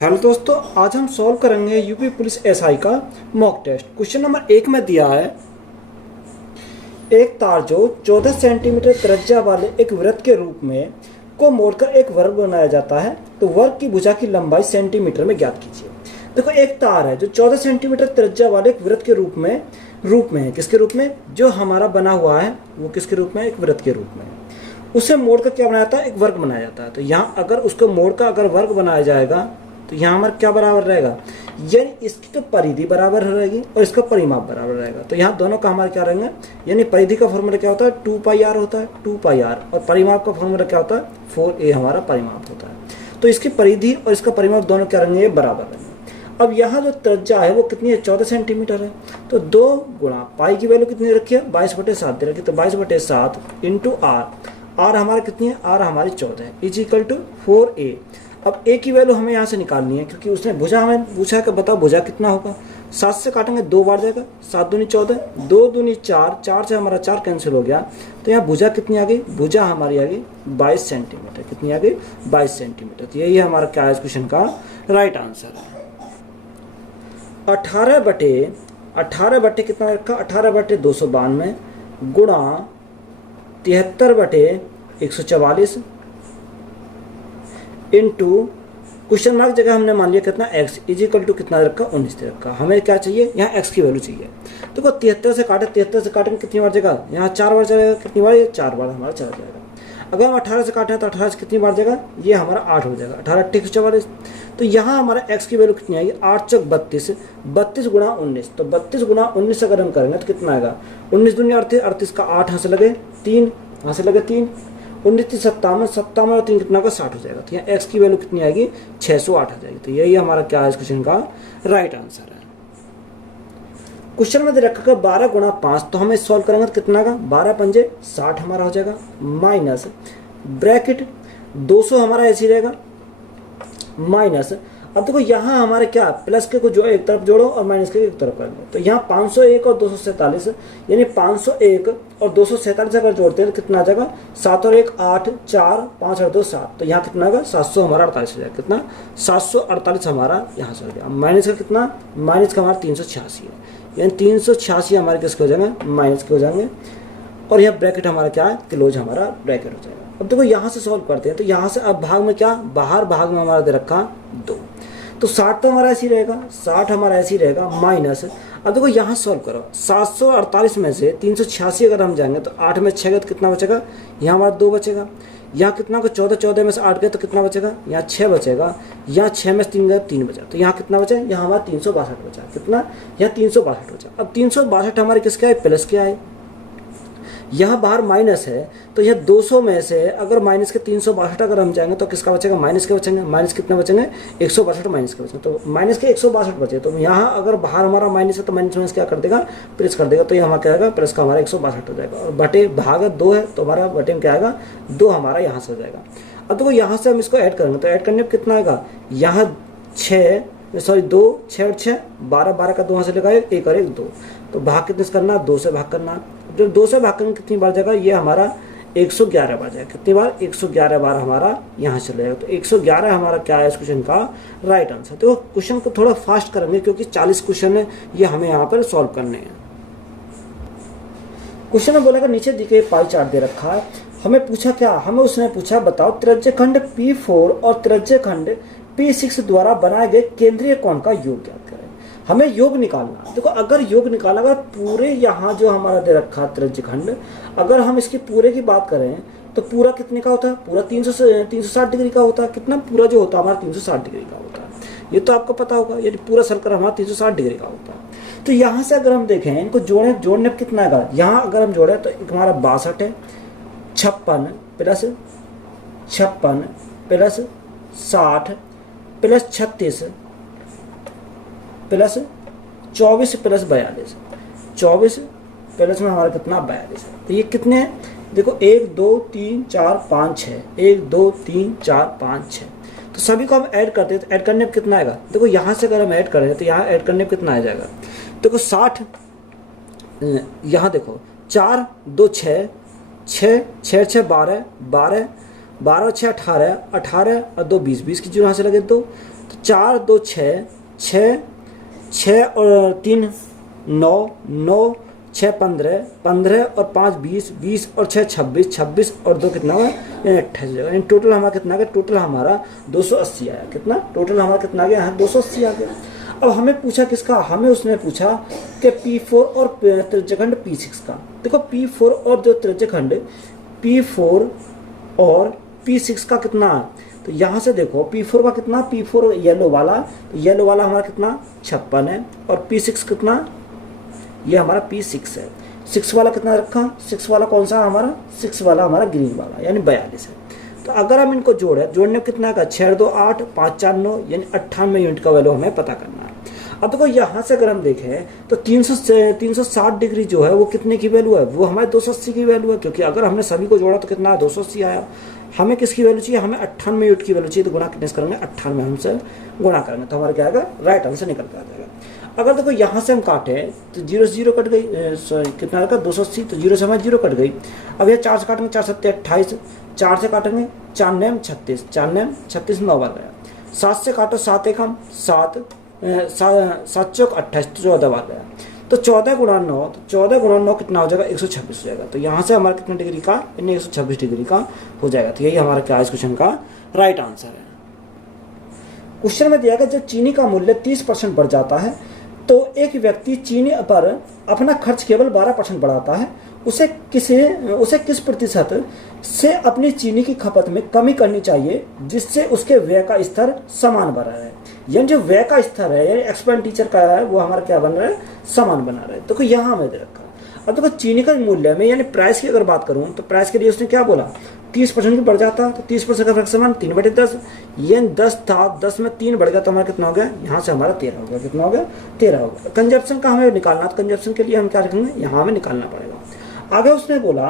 Hello दोस्तों, आज हम सॉल्व करेंगे यूपी पुलिस एसआई का मॉक टेस्ट। क्वेश्चन नंबर 1 में दिया है एक तार जो 14 सेंटीमीटर त्रिज्या वाले एक वृत्त के रूप में को मोड़कर एक वर्ग बनाया जाता है, तो वर्ग की भुजा की लंबाई सेंटीमीटर में ज्ञात कीजिए। देखो, एक तार है जो 14 सेंटीमीटर त्रिज्या वाले एक वृत्त के रूप में है। किसके रूप में? जो हमारा बना हुआ है वो किसके रूप में? एक वृत्त के रूप में। उसे मोड़कर क्या बनाया जाता है? एक वर्ग बनाया जाता है। तो यहाँ अगर उसको मोड़कर अगर वर्ग बनाया जाएगा तो यहाँ हमारा क्या बराबर रहेगा? यानी इसकी तो परिधि बराबर रहेगी और इसका परिमाप बराबर रहेगा। तो यहाँ दोनों का हमारा क्या रहेंगे? यानी परिधि का फॉर्मूला क्या होता है? 2πr होता है, 2πr, और परिमाप का फॉर्मूला क्या होता है? 4a हमारा परिमाप होता है। तो इसकी परिधि और इसका परिमाप दोनों क्या रहेंगे? ये बराबर रहेंगे। अब यहाँ जो त्रिज्या है वो कितनी है? 14 सेंटीमीटर है। तो 2 गुणा पाई की वैल्यू कितनी रखी है? 22/7 दे रखी है। तो 22/7 इंटू आर हमारा कितनी है? आर हमारी 14 है, इज इक्वल टू 4a। अब a की वैल्यू हमें यहाँ से निकालनी है, क्योंकि उसने भुजा हमें पूछा कि बताओ भुजा कितना होगा। 7 से काटेंगे 2 बार जाएगा, 7 दूनी 14, 2 दूनी 4, 4 से हमारा 4 कैंसिल हो गया। तो यहाँ भुजा कितनी आ गई? भुजा हमारी आ गई 22 सेंटीमीटर। कितनी आ गई? 22 सेंटीमीटर। तो यही हमारा क्या है इस क्वेश्चन का राइट आंसर है। 18 बटे कितना रखा? 18/292 गुणा 73/144 इंटू क्वेश्चन मार्क जगह हमने मान लिया कितना? x इज इक्वल टू कितना रखा? 19 दे रखा। हमें क्या चाहिए? यहाँ x की वैल्यू चाहिए। तो 73 से काटे, 73 से काटेंगे कितनी बार जाएगा? यहाँ 4 बार चलेगा। कितनी बार? ये 4 बार हमारा चला जाएगा। अगर हम 18 से काटें तो 18 से कितनी बार जाएगा? ये हमारा 8 हो जाएगा। 18 8 144। तो यहाँ हमारा x की वैल्यू कितनी आएगी? 8 चौक 32, 32 गुणा 19। तो 32 गुणा 19 अगर हम करेंगे तो कितना आएगा? 19 दूनी 38, 38 का 8 यहाँ से लगे 3, यहाँ से लगे 3, 19 3 57, 57 और 3 कितना का? 60 हो जाएगा। तो यहाँ x की वैल्यू कितनी आएगी? 608 आ जाएगी। तो यही हमारा क्या है इस क्वेश्चन का राइट आंसर है। क्वेश्चन में दे रखा 12 गुणा 5, तो हमें सॉल्व करेंगे तो कितना का? 12 पंजे 60 हमारा हो जाएगा, माइनस ब्रैकेट 200 हमारा ऐसे ही रहेगा, माइनस। अब देखो यहाँ हमारे क्या? प्लस के को जो एक तरफ जोड़ो और माइनस के एक तरफ कर दो। तो यहाँ 501 और 247, यानी 501 और 247 अगर जोड़ते हैं तो कितना आ जाएगा? 7 और 1 8, 4 5 और 2 7। तो यहाँ कितना आएगा? 700 हमारा 48 हो जाएगा। कितना? 748 हमारा यहाँ से हो गया। माइनस का कितना? माइनस का हमारा 386 है, यानी 386 हमारे किसके हो जाएंगे? माइनस के हो जाएंगे। और यह ब्रैकेट हमारा क्या है? क्लोज हमारा ब्रैकेट हो जाएगा। अब देखो यहाँ से सॉल्व करते हैं। तो यहाँ से अब भाग में क्या? बाहर भाग में हमारा दे रखा 2। तो 60 तो हमारा ऐसे ही रहेगा, 60 हमारा ऐसे ही रहेगा, माइनस। अब देखो यहाँ सॉल्व करो। 748 में से 386 अगर हम जाएंगे तो 8 में 6 गए तो कितना बचेगा? यहाँ हमारा 2 बचेगा। यहाँ कितना को 14, 14 में से 8 गए तो कितना बचेगा? यहाँ 6 बचेगा। यहाँ 6 में से 3 गए 3 बचा। तो यहाँ कितना बचा? यहाँ हमारा 362 बचा। कितना? यहाँ 362 बचा। अब 362 हमारे किसका है? प्लस क्या है? यहाँ बाहर माइनस है, तो यह 200 में से अगर माइनस के 362 अगर हम जाएंगे तो किसका बचेगा? माइनस के बचेंगे। माइनस कितना बचेंगे? 162 माइनस के बचेंगे। तो माइनस के 162 बचे। तो यहाँ अगर बाहर हमारा माइनस है तो माइनस माइनस क्या कर देगा? प्लस कर देगा। तो ये हमारा क्या आएगा? प्लस का हमारा 162 हो जाएगा। और बटे भाग 2 है तो हमारा बटे में क्या आएगा? 2 हमारा यहाँ से हो जाएगा। अब देखो यहाँ से हम इसको ऐड करेंगे तो ऐड करने पर कितना आएगा? यहाँ 2 6 और 6 12, 12 का 2 यहाँ से लगाए 1 और 1 2। तो भाग कितने से करना? 2 से भाग करना। जब 2 से भाग करेंगे कितनी बार जाएगा? ये हमारा 111 बार जाएगा। कितनी बार? 111 बार हमारा यहाँ से जाएगा। तो 111 हमारा क्या है इस क्वेश्चन का राइट आंसर। तो क्वेश्चन को थोड़ा फास्ट करेंगे क्योंकि 40 क्वेश्चन है, ये हमें यहाँ पर सॉल्व करने हैं। क्वेश्चन में बोला नीचे दी गई पाई चार्ट दे रखा है। हमें पूछा क्या? हमें उसने पूछा बताओ त्रिज्यखंड P4 और त्रिज्यखंड P6 द्वारा बनाए गए केंद्रीय कोण का योग ज्ञात करें। हमें योग निकालना। देखो, अगर योग निकाला, अगर पूरे यहाँ जो हमारा दे रखा त्रिज्यखंड, अगर हम इसकी पूरे की बात करें तो पूरा कितने का होता है? पूरा 360 डिग्री का होता है। कितना? पूरा जो होता है हमारा 360 डिग्री का होता है। ये तो आपको पता होगा, ये पूरा सर्कल हमारा 360 डिग्री का होता है। तो यहाँ से अगर हम देखें इनको जोड़ने पर कितना आएगा? यहाँ अगर हम जोड़े तो एक हमारा 62 है, 56 plus 56 plus 60 plus 36 plus 24 plus 42, 24 plus में हमारा कितना? 42 है। तो ये कितने हैं? देखो 1 2 3 4 5 6, 1 2 3 4 5 6। तो सभी को हम ऐड करते हैं तो ऐड करने पर कितना आएगा? देखो यहाँ से अगर हम ऐड करें तो यहाँ ऐड करने पर कितना आ जाएगा? देखो 60, यहाँ देखो 4 2 6, 6 6 6 12, 12 12 6 18, 18 और 2 20, 20 की जो यहाँ से लगे 2, तो 4 2 6, 6 6 और 3 9, 9 6 15, 15 और 5 20, 20 और 6 26, 26 और 2 कितना हुआ, 28 हो जाएगा। टोटल हमारा कितना गया, टोटल हमारा 280 आया। कितना टोटल हमारा कितना गया, 280 आ गया। अब हमें पूछा किसका, हमें उसने पूछा कि P4 और त्रिज्यखंड P6 का। देखो P4 और जो त्रिज्यखंड P4 और P6 का कितना है, तो यहाँ से देखो P4 का कितना, P4 येलो वाला, तो येलो वाला हमारा कितना 56 है, और P6 कितना, ये हमारा P6 है। 6 वाला कितना रखा, 6 वाला कौन सा हमारा, 6 वाला हमारा ग्रीन वाला, यानी 42 है। तो अगर हम इनको जोड़ने में कितना का 6 2 8, 5 4 9, यानी 98 यूनिट का वैल्यू हमें पता करना है। अब देखो यहाँ से अगर हम देखें तो 360 डिग्री जो है वो कितने की वैल्यू है, वो हमारे 280 की वैल्यू है, क्योंकि अगर हमने सभी को जोड़ा तो कितना 280 आया। हमें किसकी वैल्यू चाहिए, हमें 98 यूनिट की वैल्यू चाहिए, तो गुणा कितने से करेंगे, 98 हमसे गुणा करेंगे तो हमारा क्या आएगा, राइट आंसर निकल के आ जाएगा। अगर देखो यहाँ से हम काटे तो 0 से 0 कट गई, कितना आएगा 280, तो 0 से हमारे 0 कट गई। अब ये 4 से काटेंगे, 4 7 28, 4 से काटेंगे 4 9 36, 4 9 36 9 बार गया। 7 से काटो 7 1 7, 7 चौक 28, 14 बार गया। तो 14 गुणा 9, तो 14 गुणा 9 कितना हो जाएगा, 126 हो जाएगा। तो यहाँ से हमारा कितने डिग्री का, 126 डिग्री का हो जाएगा। तो यही हमारा क्या इस क्वेश्चन का राइट आंसर है। क्वेश्चन में दिया गया जब चीनी का मूल्य 30% बढ़ जाता है तो एक व्यक्ति चीनी पर अपना खर्च केवल 12% बढ़ाता है, उसे किस प्रतिशत से अपनी चीनी की खपत में कमी करनी चाहिए जिससे उसके व्यय का स्तर समान बना रहे। यानी जो व्यय का स्तर है, यानी एक्सपेंडिचर का है, वो हमारा क्या बन रहा है, समान बना रहा है। तो यहाँ हमें दे रखा। अब देखो चीनी का मूल्य में, यानी प्राइस की अगर बात करूँ तो प्राइस के लिए उसने क्या बोला, 30% की बढ़ जाता, तो 30% का फ्रैक्शन 3/10, ये 10 था, 10 में 3 बढ़ गया तो हमारा कितना हो गया, यहाँ से हमारा 13 हो गया। कितना हो गया, 13 हो गया। कंजप्शन का हमें निकालना, तो कंजप्शन के लिए हम क्या रखेंगे, यहाँ हमें निकालना पड़ेगा। आगे उसने बोला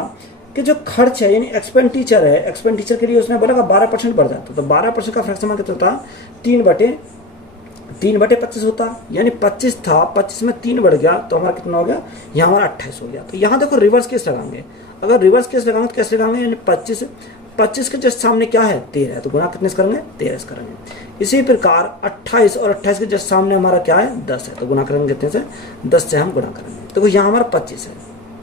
कि जो खर्च है यानी एक्सपेंडिचर है, एक्सपेंडिचर के लिए उसने बोला कि 12% बढ़ जाता, तो 12% का फ्रैक्शन कितना था, 3/25 होता, यानी 25 था, 25 में 3 बढ़ गया तो हमारा कितना हो गया, यहाँ हमारा 28 हो गया। तो यहाँ देखो रिवर्स केस लगाएंगे, अगर रिवर्स केस लगाएंगे तो कैसे लगाएंगे, यानी 25 के जस्ट सामने क्या है, 13 है, तो गुणा कितने से करेंगे, 13 से करेंगे। इसी प्रकार 28 और 28 के जस्ट सामने हमारा क्या है, 10 है, तो गुणा करेंगे कितने से, 10 से हम गुणा करेंगे। तो यहाँ हमारा 25 है,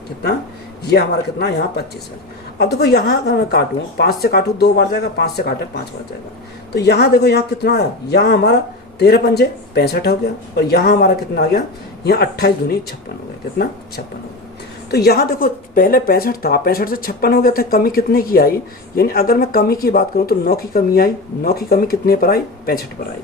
कितना, ये हमारा कितना, यहाँ 25 है। अब देखो यहाँ अगर मैं काटूँ, 5 से काटूँ 2 बार जाएगा, 5 से काटे 5 बार जाएगा। तो यहाँ देखो यहाँ कितना है, यहाँ हमारा 13 पंजे 65 हो गया, और यहाँ हमारा कितना आ गया, यहाँ 28 दूनी 56 हो गया। कितना, 56 हो गया। तो यहाँ देखो पहले 65 था, 65 से 56 हो गया था, कमी कितने की आई, यानी अगर मैं कमी की बात करूँ तो 9 की कमी आई, 9 की कमी कितने पर आई, 65 पर आई।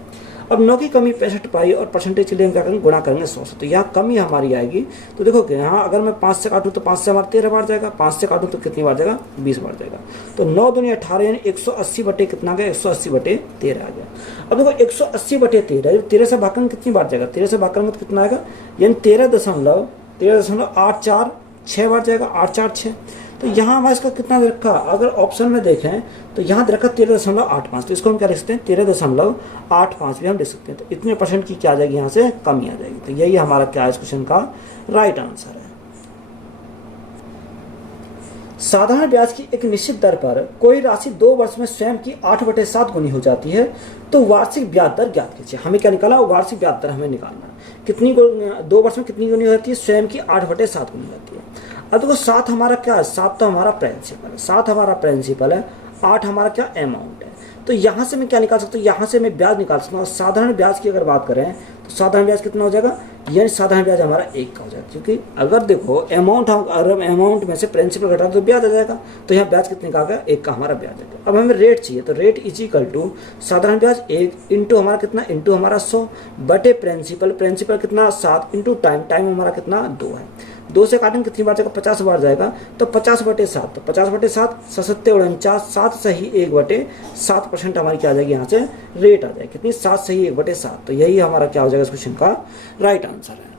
अब 9 की कमी 65 पाई, और परसेंटेज के लिए हम क्या करेंगे, गुणा करेंगे 100 से, तो यहाँ कमी हमारी आएगी। तो देखो कि यहाँ अगर मैं 5 से काटूँ तो 5 से हमारा 13 बार जाएगा, 5 से काटूँ तो कितनी बार जाएगा, 20 बार जाएगा। तो 9 दूनी 18, यानी 180 बटे कितना गया, 180/13 आ गया। अब देखो 180/13, 13 से भाग कितनी बार जाएगा, 13 से भाग तो कितना आएगा, यानी 13.84 6 बार जाएगा, 8 4 6। तो यहाँ हमारा इसका कितना दे रखा, अगर ऑप्शन में देखें तो यहाँ दे रखा 13.85, तो इसको हम क्या लिख सकते हैं, 13.85 भी हम लिख सकते हैं। तो इतने परसेंट की क्या आ जाएगी, यहाँ से कमी आ जाएगी। तो यही हमारा क्या है इस क्वेश्चन का राइट आंसर है। साधारण ब्याज की एक निश्चित दर पर कोई राशि 2 वर्ष में स्वयं की 8/7 गुनी हो जाती है तो वार्षिक ब्याज दर ज्ञात कीजिए। हमें क्या निकाला, वार्षिक ब्याज दर हमें निकालना, कितनी 2 वर्ष में कितनी गुनी हो जाती है, स्वयं की 8/7 गुनी हो जाती है। अब देखो 7 हमारा क्या है, 7 तो हमारा प्रिंसिपल है, 7 हमारा प्रिंसिपल है, 8 हमारा क्या अमाउंट है। तो यहाँ से मैं क्या निकाल सकता हूँ, यहाँ से मैं ब्याज निकाल सकता हूँ। साधारण ब्याज की अगर बात करें तो साधारण ब्याज कितना हो जाएगा, यानी साधारण ब्याज हमारा 1 का हो जाएगा, क्योंकि अगर देखो अमाउंट हम अमाउंट में से प्रिंसिपल घटा तो ब्याज आ जाएगा, तो यहाँ ब्याज कितने का आ गया, 1 का हमारा ब्याज आ गया। अब हमें रेट चाहिए, तो रेट इक्वल टू साधारण ब्याज 1 इंटू हमारा कितना, इंटू हमारा 100 बटे प्रिंसिपल कितना 7 इंटू टाइम हमारा कितना 2 है। 2 से काटेंगे कितनी बार जाएगा, 50 बार जाएगा, तो 50/7, तो 50/7 7 7 सही 1/7% हमारी क्या आ जाएगी, यहाँ से रेट आ जाएगी कितनी, 7 सही 1/7। तो यही हमारा क्या हो जाएगा इस क्वेश्चन का राइट आंसर है।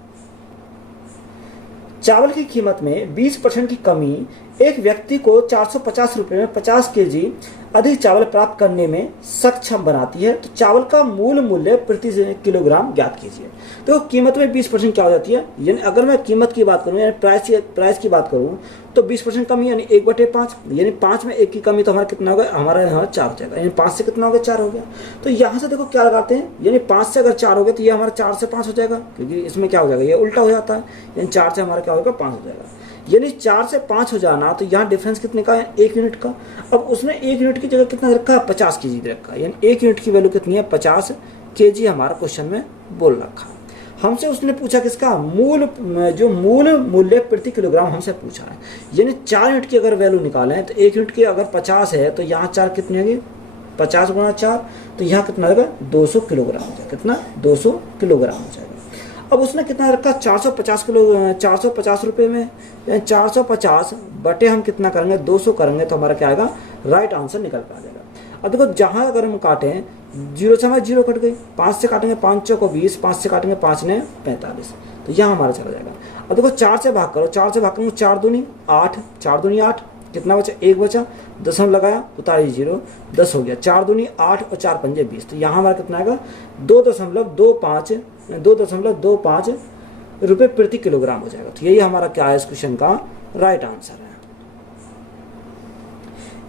चावल की कीमत में 20% की कमी एक व्यक्ति को 450 रुपये में 50 केजी अधिक चावल प्राप्त करने में सक्षम बनाती है, तो चावल का मूल मूल्य प्रति किलोग्राम ज्ञात कीजिए। तो कीमत में 20% क्या हो जाती है, यानी अगर मैं कीमत की बात करूँ यानी प्राइस की बात करूँ तो 20% कमी यानी 1/5, यानी 5 में 1 की कमी तो हमारा कितना होगा, हमारा यहाँ 4 हो जाएगा, यानी 5 से कितना हो गया, 4 हो गया। तो यहाँ से देखो क्या लगाते हैं, यानी 5 से अगर 4 हो गया तो ये हमारा 4 से 5 हो जाएगा, क्योंकि इसमें क्या हो जाएगा, ये उल्टा हो जाता है, यानी 4 से हमारा क्या होगा, 5 हो जाएगा। यानी 4 से 5 हो जाना, तो यहाँ डिफरेंस कितने का है, 1 यूनिट का। अब उसने 1 यूनिट की जगह कितना रखा है, 50 केजी रखा है, यानी 1 यूनिट की वैल्यू कितनी है, 50 केजी हमारा क्वेश्चन में बोल रखा है। हमसे उसने पूछा किसका, जो मूल मूल्य प्रति किलोग्राम हमसे पूछा है, यानी 4 यूनिट की अगर वैल्यू निकालें तो 1 यूनिट की अगर 50 है तो यहाँ 4 कितनी होगी, 50 गुणा 4, तो यहाँ कितना होगा, 200 किलोग्राम हो जाएगा, कितना, 200 किलोग्राम हो जाएगा। अब उसने कितना रखा, 450 रुपये में, यानी 450 बटे हम कितना करेंगे, 200 करेंगे तो हमारा क्या आएगा, राइट आंसर निकल कर आ जाएगा। अब देखो जहाँ अगर हम काटें, 0 से हमारा 0 कट गई, 5 से काटेंगे 5 चौको 20, 5 से काटेंगे 5 ने 45, तो यहाँ हमारा चला जाएगा। अब देखो 4 से भाग करो, 4 से भाग करूँगा 4 दूनी 8, 4 दूनी 8, कितना बचा, 1 बचा, दशमलव लगाया, उतारी 0, 10 हो गया, 4 दूनी 8 और 4 पंजे 20, तो यहाँ हमारा कितना आएगा, 2.25 रुपये प्रति किलोग्राम हो जाएगा। तो यही हमारा क्या है, इस क्वेश्चन का राइट आंसर है।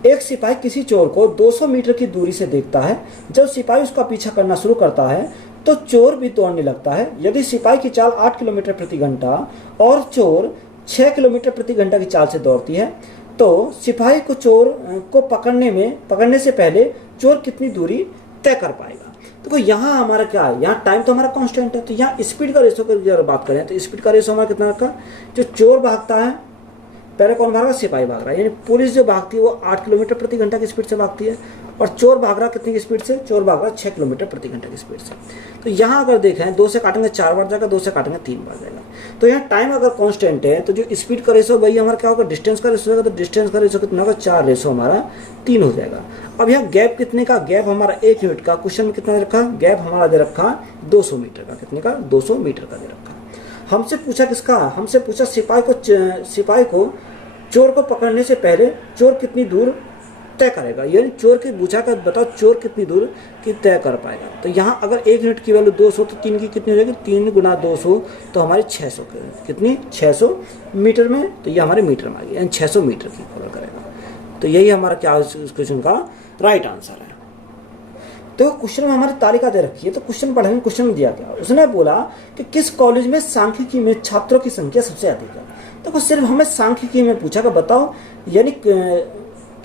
एक सिपाही किसी चोर को 200 मीटर की दूरी से देखता है। जब सिपाही उसका पीछा करना शुरू करता है तो चोर भी दौड़ने लगता है। यदि सिपाही की चाल 8 किलोमीटर प्रति घंटा और चोर 6 किलोमीटर प्रति घंटा की चाल से दौड़ती है, तो सिपाही को चोर को पकड़ने से पहले चोर कितनी दूरी तय कर पाएगा। देखो यहाँ हमारा क्या है, यहाँ टाइम तो हमारा कांस्टेंट है, तो यहाँ स्पीड का रेशो की अगर बात करें तो स्पीड का रेशो हमारा कितना रखा, जो चोर भागता है पहले कौन भाग रहा है, सिपाही भाग रहा है, यानी पुलिस जो भागती है वो 8 किलोमीटर प्रति घंटा की स्पीड से भागती है, और चोर भाग रहा कितनी की स्पीड से, चोर भाग रहा 6 किलोमीटर प्रति घंटा की स्पीड से। तो यहाँ अगर देखें 2 से काटेंगे 4 बार जाएगा, 2 से काटेंगे 3 बार जाएगा। तो यहाँ टाइम अगर कांस्टेंट है तो जो स्पीड का रेशो वही हमारा क्या होगा, डिस्टेंस का रेशो होगा, तो डिस्टेंस का रेशो कितना होगा, 4 रेशो हमारा 3 हो जाएगा। अब यहाँ गैप कितने का, गैप हमारा 1 यूनिट का, क्वेश्चन में कितना दे रखा, गैप हमारा दे रखा 200 मीटर का, कितने का, 200 मीटर का दे रखा। हमसे पूछा किसका, हमसे पूछा सिपाही को चोर को पकड़ने से पहले चोर कितनी दूर तय करेगा, यानी चोर की पूछा कर बताओ चोर कितनी दूर की तय कर पाएगा। तो यहाँ अगर 1 यूनिट की वैल्यू 200 तो 3 की कितनी हो जाएगी, 3 गुना 200 तो हमारी 600 कितनी, 600 मीटर में, तो ये हमारे मीटर में आ गया, यानी 600 मीटर की कवर करेगा। तो यही हमारा क्या इस क्वेश्चन का राइट आंसर है। तो क्वेश्चन में हमारी तालिका दे रखी है, तो क्वेश्चन पढ़ेंगे, क्वेश्चन में दिया गया, उसने बोला कि किस कॉलेज में सांख्यिकी में छात्रों की संख्या सबसे अधिक है। तो सिर्फ हमें सांख्यिकी में पूछा कि बताओ, यानी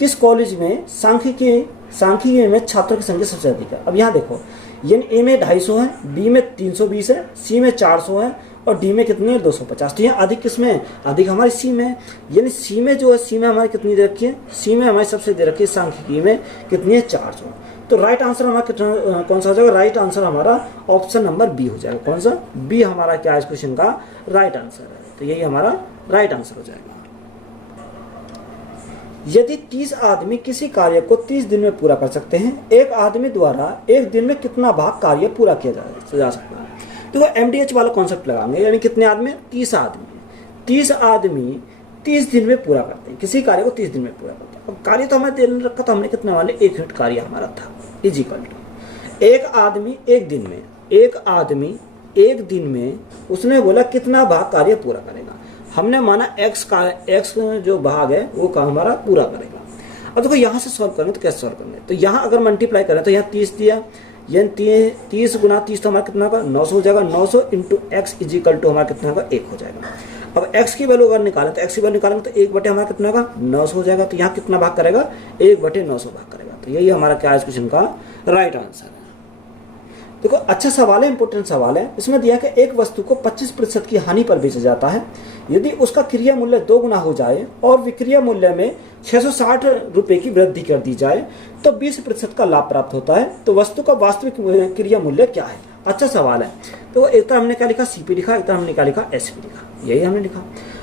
किस कॉलेज में सांख्यिकी में छात्रों की संख्या सबसे अधिक है। अब यहाँ देखो, यानी ए में 250 है, बी में 320 है, सी में 400 है और डी में कितनी है, 250। तो यहाँ अधिक किसमें है, अधिक हमारी सी में, यानी सी में जो है, सी में हमारी कितनी दे रखी है, सी में हमारी सबसे दे रखी है सांख्यिकी में कितनी है, 400। तो राइट आंसर हमारा कितना, कौन सा हो जाएगा, राइट आंसर हमारा ऑप्शन नंबर बी हो जाएगा। कौन सा, बी हमारा क्या इस क्वेश्चन का राइट आंसर है। तो यही हमारा राइट आंसर हो जाएगा। यदि 30 आदमी किसी कार्य को 30 दिन में पूरा कर सकते हैं, एक आदमी द्वारा एक दिन में कितना भाग कार्य पूरा किया जा सकता है। तो वो MDH वाला कॉन्सेप्ट लगाएंगे, यानी कितने आदमी, 30 आदमी, 30 आदमी 30 दिन में पूरा करते हैं, किसी कार्य को 30 दिन में पूरा करते हैं। अब कार्य तो हमें दे रखा था, हमने कितना वाले 1 यूनिट कार्य हमारा था, इजिकल टू एक आदमी एक दिन में, एक आदमी एक दिन में उसने बोला कितना भाग कार्य पूरा करेगा। हमने माना x जो भाग है वो का हमारा पूरा करेगा। अब देखो यहाँ से सॉल्व करेंगे तो कैसे सॉल्व करेंगे, तो यहाँ अगर मल्टीप्लाई करें तो यहाँ 30 दिया, यानी 30 गुना 30 तो हमारा कितना होगा, 900 हो जाएगा। 900 इंटू एक्स इजिकल टू हमारा कितना होगा, 1 हो जाएगा। अब x की वैल्यू अगर निकालें तो x की वैल्यू निकालेंगे तो 1 बटे हमारा कितना होगा, 900 हो जाएगा। तो यहाँ कितना भाग करेगा, 1 बटे 900 भाग करेगा। तो यही हमारा क्या इस क्वेश्चन का राइट आंसर है। देखो अच्छा सवाल है, इंपॉर्टेंट सवाल है। इसमें दिया कि एक वस्तु को 25% की हानि पर बेचा जाता है। यदि उसका क्रय मूल्य 2 गुना हो जाए और विक्रय मूल्य में 660 रुपये की वृद्धि कर दी जाए तो 20% का लाभ प्राप्त होता है। तो वस्तु का वास्तविक क्रय मूल्य क्या है। अच्छा सवाल है। तो एक तरह हमने क्या लिखा, CP लिखा, एक तरह हमने क्या लिखा, SP लिखा, यही हमने लिखा।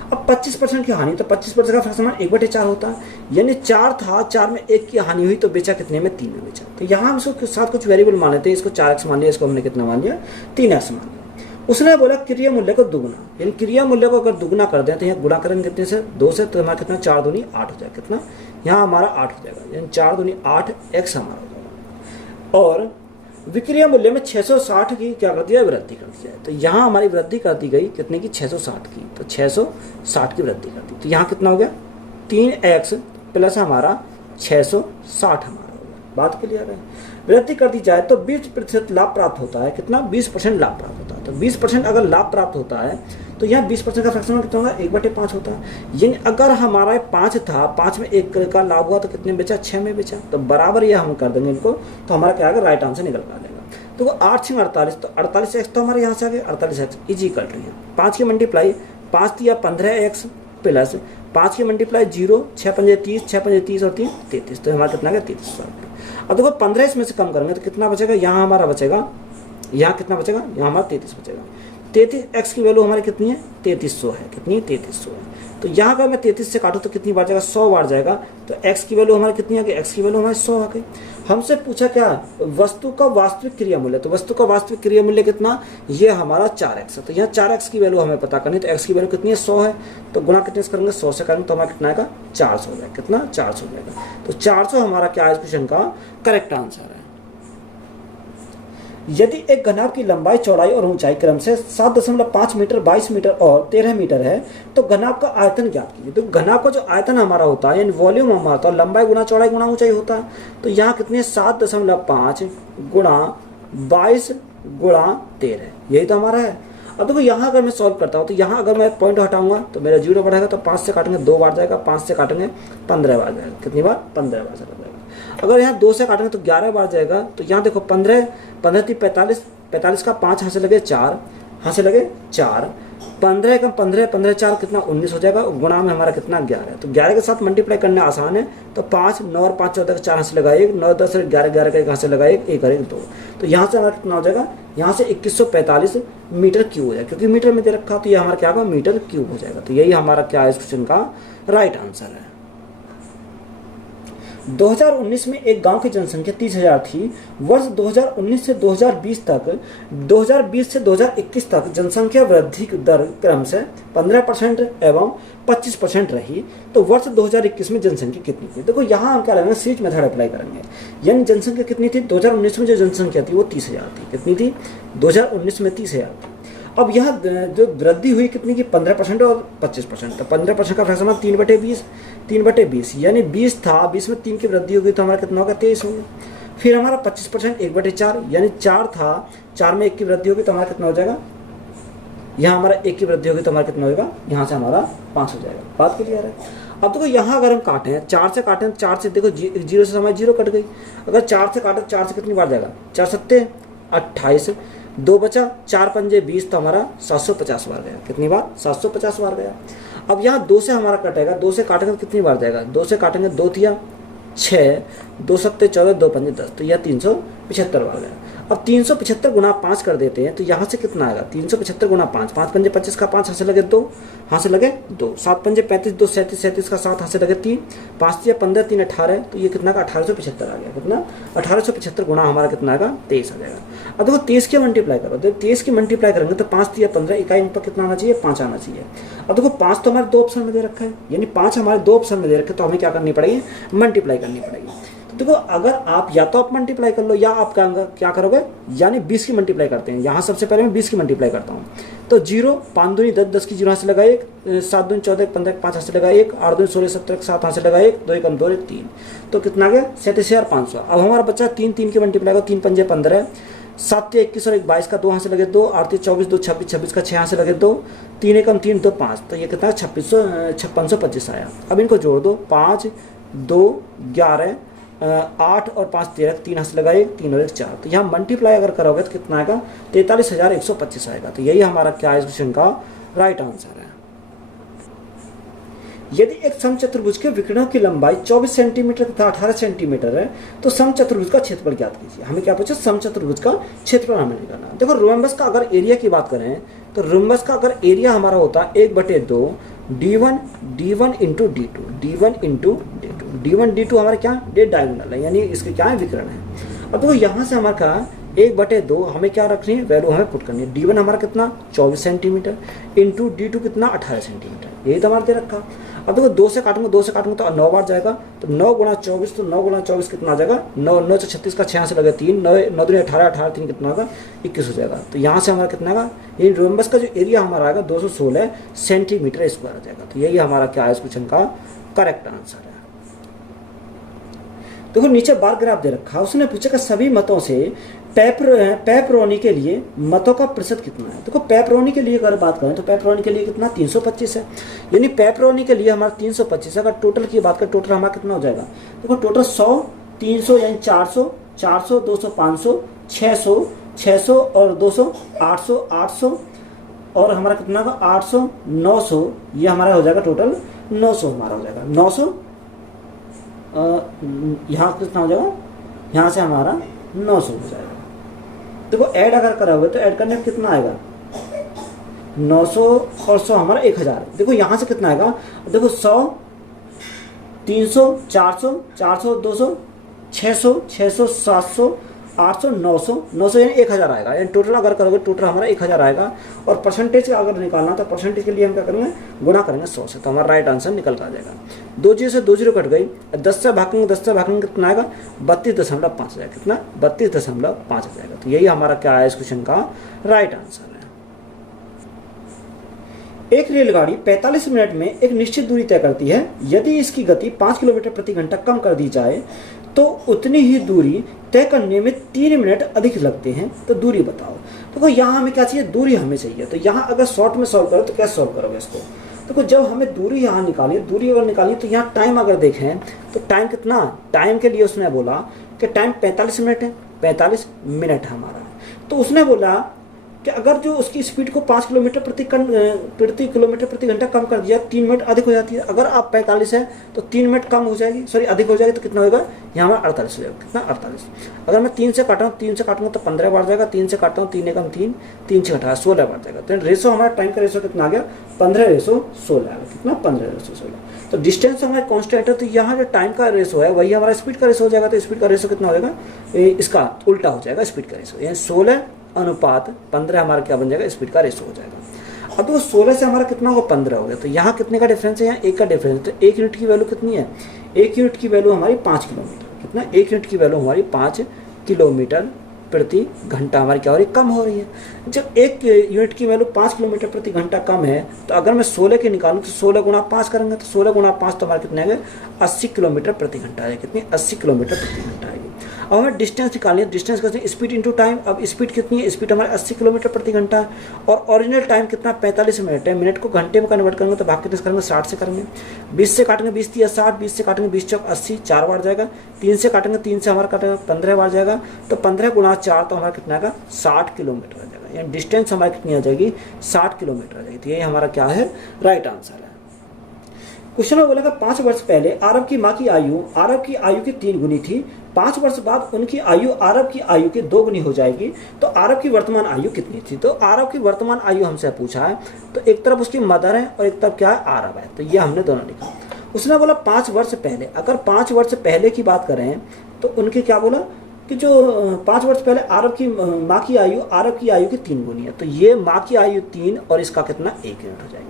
अब 25% की हानि, तो 25% का फर्क समान 1/4 होता है, यानी 4 था, 4 में 1 की हानि हुई तो बेचा कितने में, 3 में बेचा। तो यहाँ हम इसके साथ कुछ वेरिएबल मान लेते हैं, इसको 4x मान लिया, इसको हमने कितना मान लिया, 3x मान लिया। उसने बोला क्रिया मूल्य को दुगना, यानी क्रिया मूल्य को अगर दुगना कर दें तो यहाँ गुणा करेंगे कितने से, 2 से, तो हमारा कितना 4 दूनी 8 हो जाएगा, कितना यहाँ हमारा 8 हो जाएगा, यानी 4 दूनी 8 x हमारा हो जाएगा। और विक्रिया मूल्य में 660 की क्या कर दिया, वृद्धि कर दिया है। तो यहाँ हमारी वृद्धि कर दी गई कितने की, 660 की, तो 660 की वृद्धि कर दी, तो यहाँ कितना हो गया 3x प्लस हमारा 660 हमारा हो गया। बात क्लियर है। वृद्धि कर दी जाए तो 20% लाभ प्राप्त होता है, कितना 20% लाभ प्राप्त होता है। तो 20% अगर लाभ प्राप्त होता है तो यहाँ 20% का फ्रैक्शन कितना होगा, 1/5 होता है। यानी अगर हमारा 5 था, 5 में 1 का लाभ हुआ तो कितने बेचा, 6 में बेचा, तो बराबर ये हम कर देंगे इनको, तो हमारा क्या आएगा, राइट आंसर निकल कर आएगा। तो वो 8 6 48, तो 48x तो हमारे यहाँ से आ गए, 48x इज इक्वल टू 5 की मल्टीप्लाई 5 दिया 15x प्लस 5 की मल्टीप्लाई 0, 6 पंजे 30, 6 पंजे 30 और 3 33, तो हमारा कितना आ गया 33। अब देखो 15 इसमें से कम करेंगे तो कितना बचेगा, यहाँ हमारा बचेगा, यहाँ कितना बचेगा, यहाँ हमारा 33 बचेगा। 33x की वैल्यू हमारी कितनी है, 3300 है, कितनी 3300 है। तो यहाँ अगर मैं 33 से काटूँ तो कितनी बार जाएगा, 100 बार जाएगा। तो x की वैल्यू हमारी कितनी आ गई, x की वैल्यू हमारी 100 आ गई। हमसे पूछा क्या, वस्तु का वास्तविक क्रिया मूल्य, तो वस्तु का वास्तविक क्रिया मूल्य कितना, ये हमारा 4x है। तो यहाँ 4x की वैल्यू हमें पता करनी, तो x की वैल्यू कितनी है, 100 है, तो गुणा कितने से करेंगे, 100 से करेंगे, तो हमारा कितना आएगा, 400 हो जाएगा, कितना 400 हो जाएगा। तो 400 हमारा क्या है इस क्वेश्चन का करेक्ट आंसर है। यदि एक घनाभ की लंबाई, चौड़ाई और ऊंचाई क्रम से 7.5 मीटर, 22 मीटर और 13 मीटर है तो घनाभ का आयतन ज्ञात कीजिए। तो घनाभ का जो आयतन हमारा होता है, यानी वॉल्यूम हमारा, तो लंबाई गुणा चौड़ाई गुणा ऊंचाई होता है। तो यहाँ कितनी है, 7.5 गुणा 22 गुणा 13, यही तो हमारा है। अब देखो यहाँ अगर मैं सॉल्व करता हूँ तो यहाँ अगर मैं पॉइंट हटाऊंगा तो मेरा 0 बढ़ेगा, तो 5 से काटेंगे 2 बार जाएगा, 5 से काटेंगे 15 बार जाएगा, कितनी बार, 15 बार जाएगा। अगर यहाँ 2 से काटेंगे तो 11 बार जाएगा। तो यहाँ देखो 15 3 45, 45 का 5 यहाँ से लगे 4, यहाँ से लगे 4, 15 कम 15, 15 4 कितना 19 हो जाएगा, गुणा में हमारा कितना 11 है। तो 11 के साथ मल्टीप्लाई करना आसान है। तो 5 9 और 5 14 4 यहाँ से लगा 1, 9 10 11 11 का 1 यहाँ से लगा 1 1 और 1 2, तो यहाँ से हमारा कितना हो जाएगा, यहाँ से 2145 मीटर क्यूब हो जाएगा, क्योंकि मीटर में दे रखा, तो ये हमारा क्या होगा, मीटर क्यूब हो जाएगा। तो यही हमारा क्या है इस क्वेश्चन का राइट आंसर है। 2019 में एक गांव की जनसंख्या 30,000 थी। वर्ष 2019 से 2020 तक, 2020 से 2021 तक जनसंख्या वृद्धि दर क्रम से 15% एवं 25% रही। तो वर्ष 2021 में जनसंख्या कितनी थी। देखो यहाँ हम क्या लेंगे, सीट मेथड अप्लाई करेंगे। यानी जनसंख्या कितनी थी, 2019 में जो जनसंख्या थी वो 30,000 थी। कितनी थी, 2019 में 30,000 थी। अब यह जो वृद्धि हुई कितनी की, 15% और 25%। तो 15% का फ्रैक्शन 3/20, 3/20 यानी 20 था, 20 में 3 की वृद्धि होगी तो हमारा कितना होगा, 23 होगा। फिर हमारा 25% 1/4, यानी 4 था, 4 में 1 की वृद्धि होगी तो हमारा कितना हो जाएगा, यहाँ हमारा 1 की वृद्धि होगी तो हमारा कितना होगा, यहाँ से हमारा 5 हो जाएगा। बात क्लियर है। अब देखो यहाँ अगर हम काटें, 4 से काटें, 4 से देखो 0 से हमारी 0 कट गई। अगर 4 से काटें, 4 से कितनी बार जाएगा, 4 सत्ते 28, 2 बचा, 4 पंजे 20, तो हमारा 750 बार गया। कितनी बार, 750 बार गया। अब यहाँ 2 से हमारा कटेगा, 2 से काटेंगे तो कितनी बार जाएगा, 2 से काटेंगे 2 तिया 6, 2 सत्ते 14, 2 पंजे 10, तो यह 375 बार गया। अब 375 गुना 5 कर देते हैं तो यहाँ से कितना आएगा, 375 गुना 5, 5 पंजे 25 का 5 हाथ से लगे 2, हाथ से लगे 2, 7 पंजे 35, 2 37, 37 का 7 हाथ से लगे 3, 5 तिया 15, 3 18, तो ये कितना का 1875 आ गया। कितना, 1875 गुना हमारा कितना आएगा, 23 आ जाएगा। अब देखो 23 की मल्टीप्लाई करो, जब 23 की मल्टीप्लाई करेंगे तो 5 तिया 15, इकाई पर कितना आना चाहिए, 5 आना चाहिए। अब देखो 5 तो हमारे 2 ऑप्शन में दे रखा है, यानी 5 हमारे 2 ऑप्शन में दे रखे, तो हमें क्या करनी पड़ेगी, मल्टीप्लाई करनी पड़ेगी। तो देखो अगर आप या तो आप मल्टीप्लाई कर लो या आप क्या करोगे, यानी 20 की मल्टीप्लाई करते हैं। यहाँ सबसे पहले मैं 20 की मल्टीप्लाई करता हूँ। तो 0, 5 दूनी 10, 10 की 0 हाथ से लगा 1, 7 दूनी 14, 15 5 हाथ से लगा 1, 8 दूनी 16, 17 7 हाथ से लगा 1, 2 1 2 1 3, तो कितना आ गया, 37,500। अब हमारा बच्चा 3 3 की मल्टीप्लाई को, 3 पंजे 15, 7 21 और 1 22 का 2 हाथ से लगे 2, 8 24, 2 26, 26 का 6 हाथ से लगे 2, 3 1 3 2 5, तो ये कितना 5625 आया। अब इनको जोड़ दो, 5 2 11, 8 और 5 13, 3 हाथ से लगा 1, 3 और 1 4, तो यहाँ मल्टीप्लाई अगर करोगे तो कितना आएगा, 43,125 आएगा। तो यही हमारा क्या है इस क्वेश्चन का राइट आंसर है। यदि एक समचतुर्भुज के विकर्णों की लंबाई 24 सेंटीमीटर तथा 18 सेंटीमीटर है तो समचतुर्भुज का क्षेत्रफल ज्ञात कीजिए। हमें क्या पूछा, समचतुर्भुज का क्षेत्रफल हमें निकालना। देखो रोम्बस का अगर एरिया की बात करें तो रोम्बस का अगर एरिया हमारा होता है 1/2 d1 इंटू d2 हमारा क्या, डायगोनल है, यानी इसके क्या है, विकर्ण है। अब देखो यहाँ से हमारा क्या, 1/2 हमें क्या रखनी है, वैल्यू हमें पुट करनी है। D1 हमारा कितना 24 सेंटीमीटर इंटू D2 कितना 18 सेंटीमीटर, यही तो हमारे दे रखा। अब देखो 2 से काटूंगा तो 9 बार जाएगा, तो 9 गुणा 24, तो 9 गुणा 24 कितना आ जाएगा, 9 से 36 का 6 से लगे 3, 9 दूनी 18, 18 3 कितना होगा 21 हो जाएगा। तो यहाँ से हमारा कितना आएगा, ये रोम्बस का जो एरिया हमारा आएगा 216 सेंटीमीटर स्क्वायर आ जाएगा। तो यही हमारा क्या है इस क्वेश्चन का करेक्ट आंसर है। देखो नीचे बार ग्राफ दे रखा है, उसने पूछा कि सभी मतों से पेपरोनी के लिए मतों का प्रतिशत कितना है। देखो पेपरोनी के लिए अगर बात करें तो पेपरोनी के लिए कितना 325 है, यानी पेपरोनी के लिए हमारा 325 है। अगर टोटल की बात करें टोटल हमारा कितना हो जाएगा, देखो टोटल 100 300 यानी 400 400 200 500 600 600 और 200 800 800 और हमारा कितना होगा 800 900, ये हमारा हो जाएगा टोटल 900 हमारा हो जाएगा 900। यहाँ कितना हो जाएगा, यहाँ से हमारा 900 हो जाएगा। देखो ऐड अगर करा हुआ तो ऐड करने में कितना आएगा 900 और 100 हमारा 1000। देखो यहाँ से कितना आएगा, देखो 100 300 400 400 200 600 600 700 800 900 900 यानी 1000 आएगा, यानी टोटल अगर करोगे टोटल हमारा 1000 आएगा। और परसेंटेज अगर निकालना तो परसेंटेज के लिए हम क्या करेंगे, गुणा करेंगे 100 से, तो हमारा राइट आंसर निकल कर आ जाएगा। 2 जीरो से 2 जीरो कट गई, 10 से भागेंगे कितना आएगा 32.5 आएगा, कितना 32.5 आ जाएगा। तो यही हमारा क्या है इस क्वेश्चन का राइट आंसर है। एक रेलगाड़ी 45 मिनट में एक निश्चित दूरी तय करती है, यदि इसकी गति 5 किलोमीटर प्रति घंटा कम कर दी जाए तो उतनी ही दूरी तय करने में 3 मिनट अधिक लगते हैं, तो दूरी बताओ। देखो यहाँ हमें क्या चाहिए, दूरी हमें चाहिए। तो यहाँ अगर शॉर्ट में सॉल्व करो तो कैसे सॉल्व करोगे इसको, देखो जब हमें दूरी यहाँ निकाली, दूरी अगर निकाली तो यहाँ टाइम अगर देखें तो टाइम कितना, टाइम के लिए उसने बोला कि टाइम 45 मिनट है, 45 मिनट हमारा। तो उसने बोला कि अगर जो उसकी स्पीड को 5 किलोमीटर प्रति घंटा कम कर दिया 3 मिनट अधिक हो जाती है। अगर आप 45 है तो 3 मिनट कम हो जाएगी, सॉरी अधिक हो जाएगी, तो कितना होगा यहाँ हमारा 48 हो जाएगा, कितना 48। अगर मैं 3 से काटूंगा तो 15 बार जाएगा, 3 से काटता हूँ 3 एकम 3, 3 से घटा 16 बार जाएगा। तो रेशो हमारा टाइम का रेशो कितना आ गया 15:16 आ गया, कितना 15:16। तो डिस्टेंस हमारे कॉन्स्टेंट है, तो यहाँ जो टाइम का रेशो है वही हमारा स्पीड का रेशो हो जाएगा। तो स्पीड का रेशो कितना हो जाएगा, इसका उल्टा हो जाएगा स्पीड का रेशो, यानी 16:15 हमारा क्या बन जाएगा, स्पीड का रेशो हो जाएगा। अब तो 16 से हमारा कितना होगा 15 हो गया, तो यहाँ कितने का डिफरेंस है, यहाँ 1 का डिफरेंस। तो 1 यूनिट की वैल्यू कितनी है, 1 यूनिट की वैल्यू हमारी 5 किलोमीटर, कितना 1 यूनिट की वैल्यू हमारी 5 किलोमीटर प्रति घंटा हमारी क्या हो रही है, कम हो रही है। जब 1 यूनिट की वैल्यू 5 किलोमीटर प्रति घंटा कम है, तो अगर मैं 16 की निकालूं तो 16 गुणा 5 करेंगे, तो 16 गुणा 5 तो हमारे कितने आएंगे 80 किलोमीटर प्रति घंटा आएगा, कितनी 80 किलोमीटर प्रति घंटा आएगी। अब हमें डिस्टेंस निकालनी है, डिस्टेंस कैसे, स्पीड इंटू टाइम। अब स्पीड कितनी है, स्पीड हमारे 80 किलोमीटर प्रति घंटा है, और ओरिजिनल टाइम कितना 45 मिनट है। मिनट को घंटे में कन्वर्ट करेंगे तो भाग कितने से करेंगे 60 से करेंगे, 20 से काटेंगे 20 3 60, 20 से काटेंगे 20 चौक 80, 4 बार जाएगा, 3 से काटेंगे 3 से हमारा काटेगा 15 बार जाएगा, तो 15 गुणा 4 तो हमारा कितना आएगा 60 किलोमीटर आ जाएगा, यानी डिस्टेंस हमारी कितनी आ जाएगी 60 किलोमीटर आ जाएगी। तो ये हमारा क्या है राइट आंसर है। क्वेश्चन में बोलेगा 5 वर्ष पहले आरब की माँ की आयु की 3 गुनी थी, 5 वर्ष बाद उनकी आयु आरब की आयु के 2 गुनी हो जाएगी, तो आरब की वर्तमान आयु कितनी थी। तो आरब की वर्तमान आयु हमसे पूछा है, तो एक तरफ उसकी मदर है और एक तरफ क्या है आरब है, तो ये हमने दोनों लिखा। उसने बोला 5 वर्ष पहले, अगर 5 वर्ष पहले की बात करें तो उनकी क्या बोला कि जो 5 वर्ष पहले आरब की माँ की आयु की 3 गुनी है, तो ये माँ की आयु 3 और इसका कितना 1 यूनिट हो जाएगी।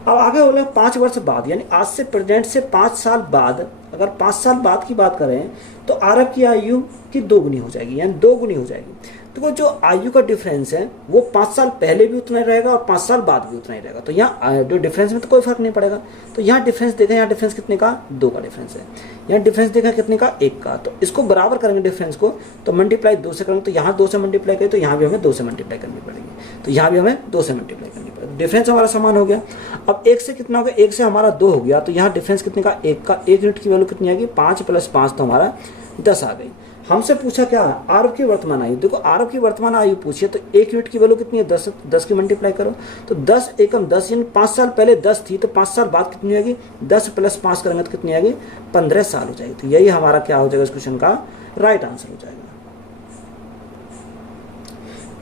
अब आगे बोले 5 वर्ष बाद, यानी आज से प्रेजेंट से 5 साल बाद, अगर 5 साल बाद की बात करें तो आरब की आयु की 2 गुनी हो जाएगी, यानी 2 गुनी हो जाएगी। तो वो जो आयु का डिफरेंस है वो 5 साल पहले भी उतना ही रहेगा और 5 साल बाद भी उतना ही रहेगा। तो यहाँ जो डिफरेंस में तो कोई फर्क नहीं पड़ेगा। तो यहाँ डिफरेंस देखा, यहाँ डिफरेंस कितने का 2 का डिफरेंस है, यहाँ डिफरेंस देखा कितने का 1 का। तो इसको बराबर करेंगे डिफरेंस को, तो मल्टीप्लाई 2 से करेंगे, तो यहाँ 2 से मल्टीप्लाई करें तो यहाँ भी हमें 2 से मल्टीप्लाई करनी पड़ेगी, तो यहाँ भी हमें 2 से मल्टीप्लाई करनी पड़ेगी। डिफरेंस हमारा समान हो गया। अब 1 से कितना हो गया, 1 से हमारा 2 हो गया, तो यहाँ डिफरेंस कितने का 1 का। 1 यूनिट की वैल्यू कितनी आएगी 5 + 5 तो हमारा 10 आ गई। हमसे पूछा क्या आरब की वर्तमान आयु, देखो आरब की वर्तमान आयु पूछिए तो 1 यूनिट की वैल्यू कितनी है 10, 10 की मल्टीप्लाई करो तो 10 एकम 10, यानी 5 साल पहले 10 थी, तो 5 साल बाद कितनी आएगी 10 + 5 करेंगे तो कितनी आएगी 15 साल हो जाएगी। तो यही हमारा क्या हो जाएगा इस क्वेश्चन का राइट आंसर हो जाएगा।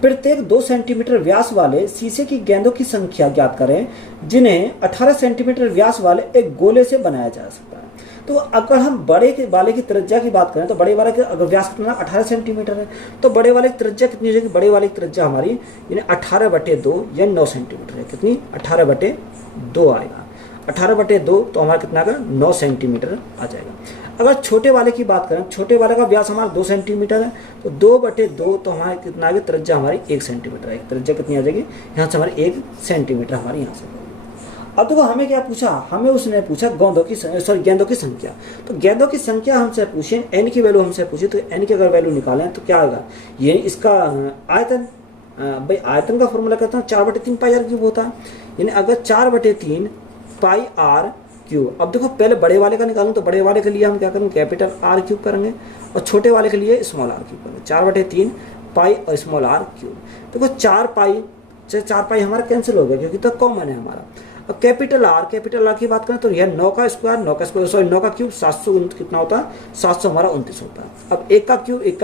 प्रत्येक 2 सेंटीमीटर व्यास वाले शीशे की गेंदों की संख्या ज्ञात करें जिन्हें 18 सेंटीमीटर व्यास वाले एक गोले से बनाया जा सकता है। तो अगर हम बड़े के वाले की त्रिज्या की बात करें तो बड़े वाले के अगर व्यास कितना 18 सेंटीमीटर है, तो बड़े वाले की त्रिज्या कितनी हो जाएगी, बड़े वाले की त्रिज्या हमारी यानी 18/2 या 9 सेंटीमीटर है। कितनी, 18/2 आएगा। 18/2 तो हमारा कितना आएगा, 9 सेंटीमीटर आ जाएगा। अगर छोटे वाले की बात करें, छोटे वाले का व्यास हमारा 2 सेंटीमीटर है, तो 2/2 तो हमारे कितना आ गया, त्रिज्या हमारी 1 सेंटीमीटर है। त्रिज्या कितनी आ जाएगी, यहाँ से हमारी 1 सेंटीमीटर हमारी यहाँ से। अब देखो हमें क्या पूछा, हमें उसने पूछा गेंदों की संख्या। तो गेंदों की संख्या हमसे पूछे, एन की वैल्यू हमसे पूछी, तो एन की अगर वैल्यू निकालें तो क्या आएगा, ये इसका आयतन, भाई आयतन का फॉर्मूला कहता हूँ 4/3 पाई आर क्यूब होता है। यानी अगर 4/3 पाई आर क्यूब। अब देखो पहले बड़े वाले का निकालूं तो बड़े वाले के लिए हम क्या करेंगे, कैपिटल आर क्यूब करेंगे, और छोटे वाले के लिए स्मॉल आर क्यूब करेंगे। 4/3 पाई और स्मॉल आर क्यूब। देखो 4 पाई हमारा कैंसिल हो गया क्योंकि तो कॉमन है हमारा। अब कैपिटल आर की बात करें तो यह 9 का क्यूब 729 कितना होता है, 729 होता है। अब 1 का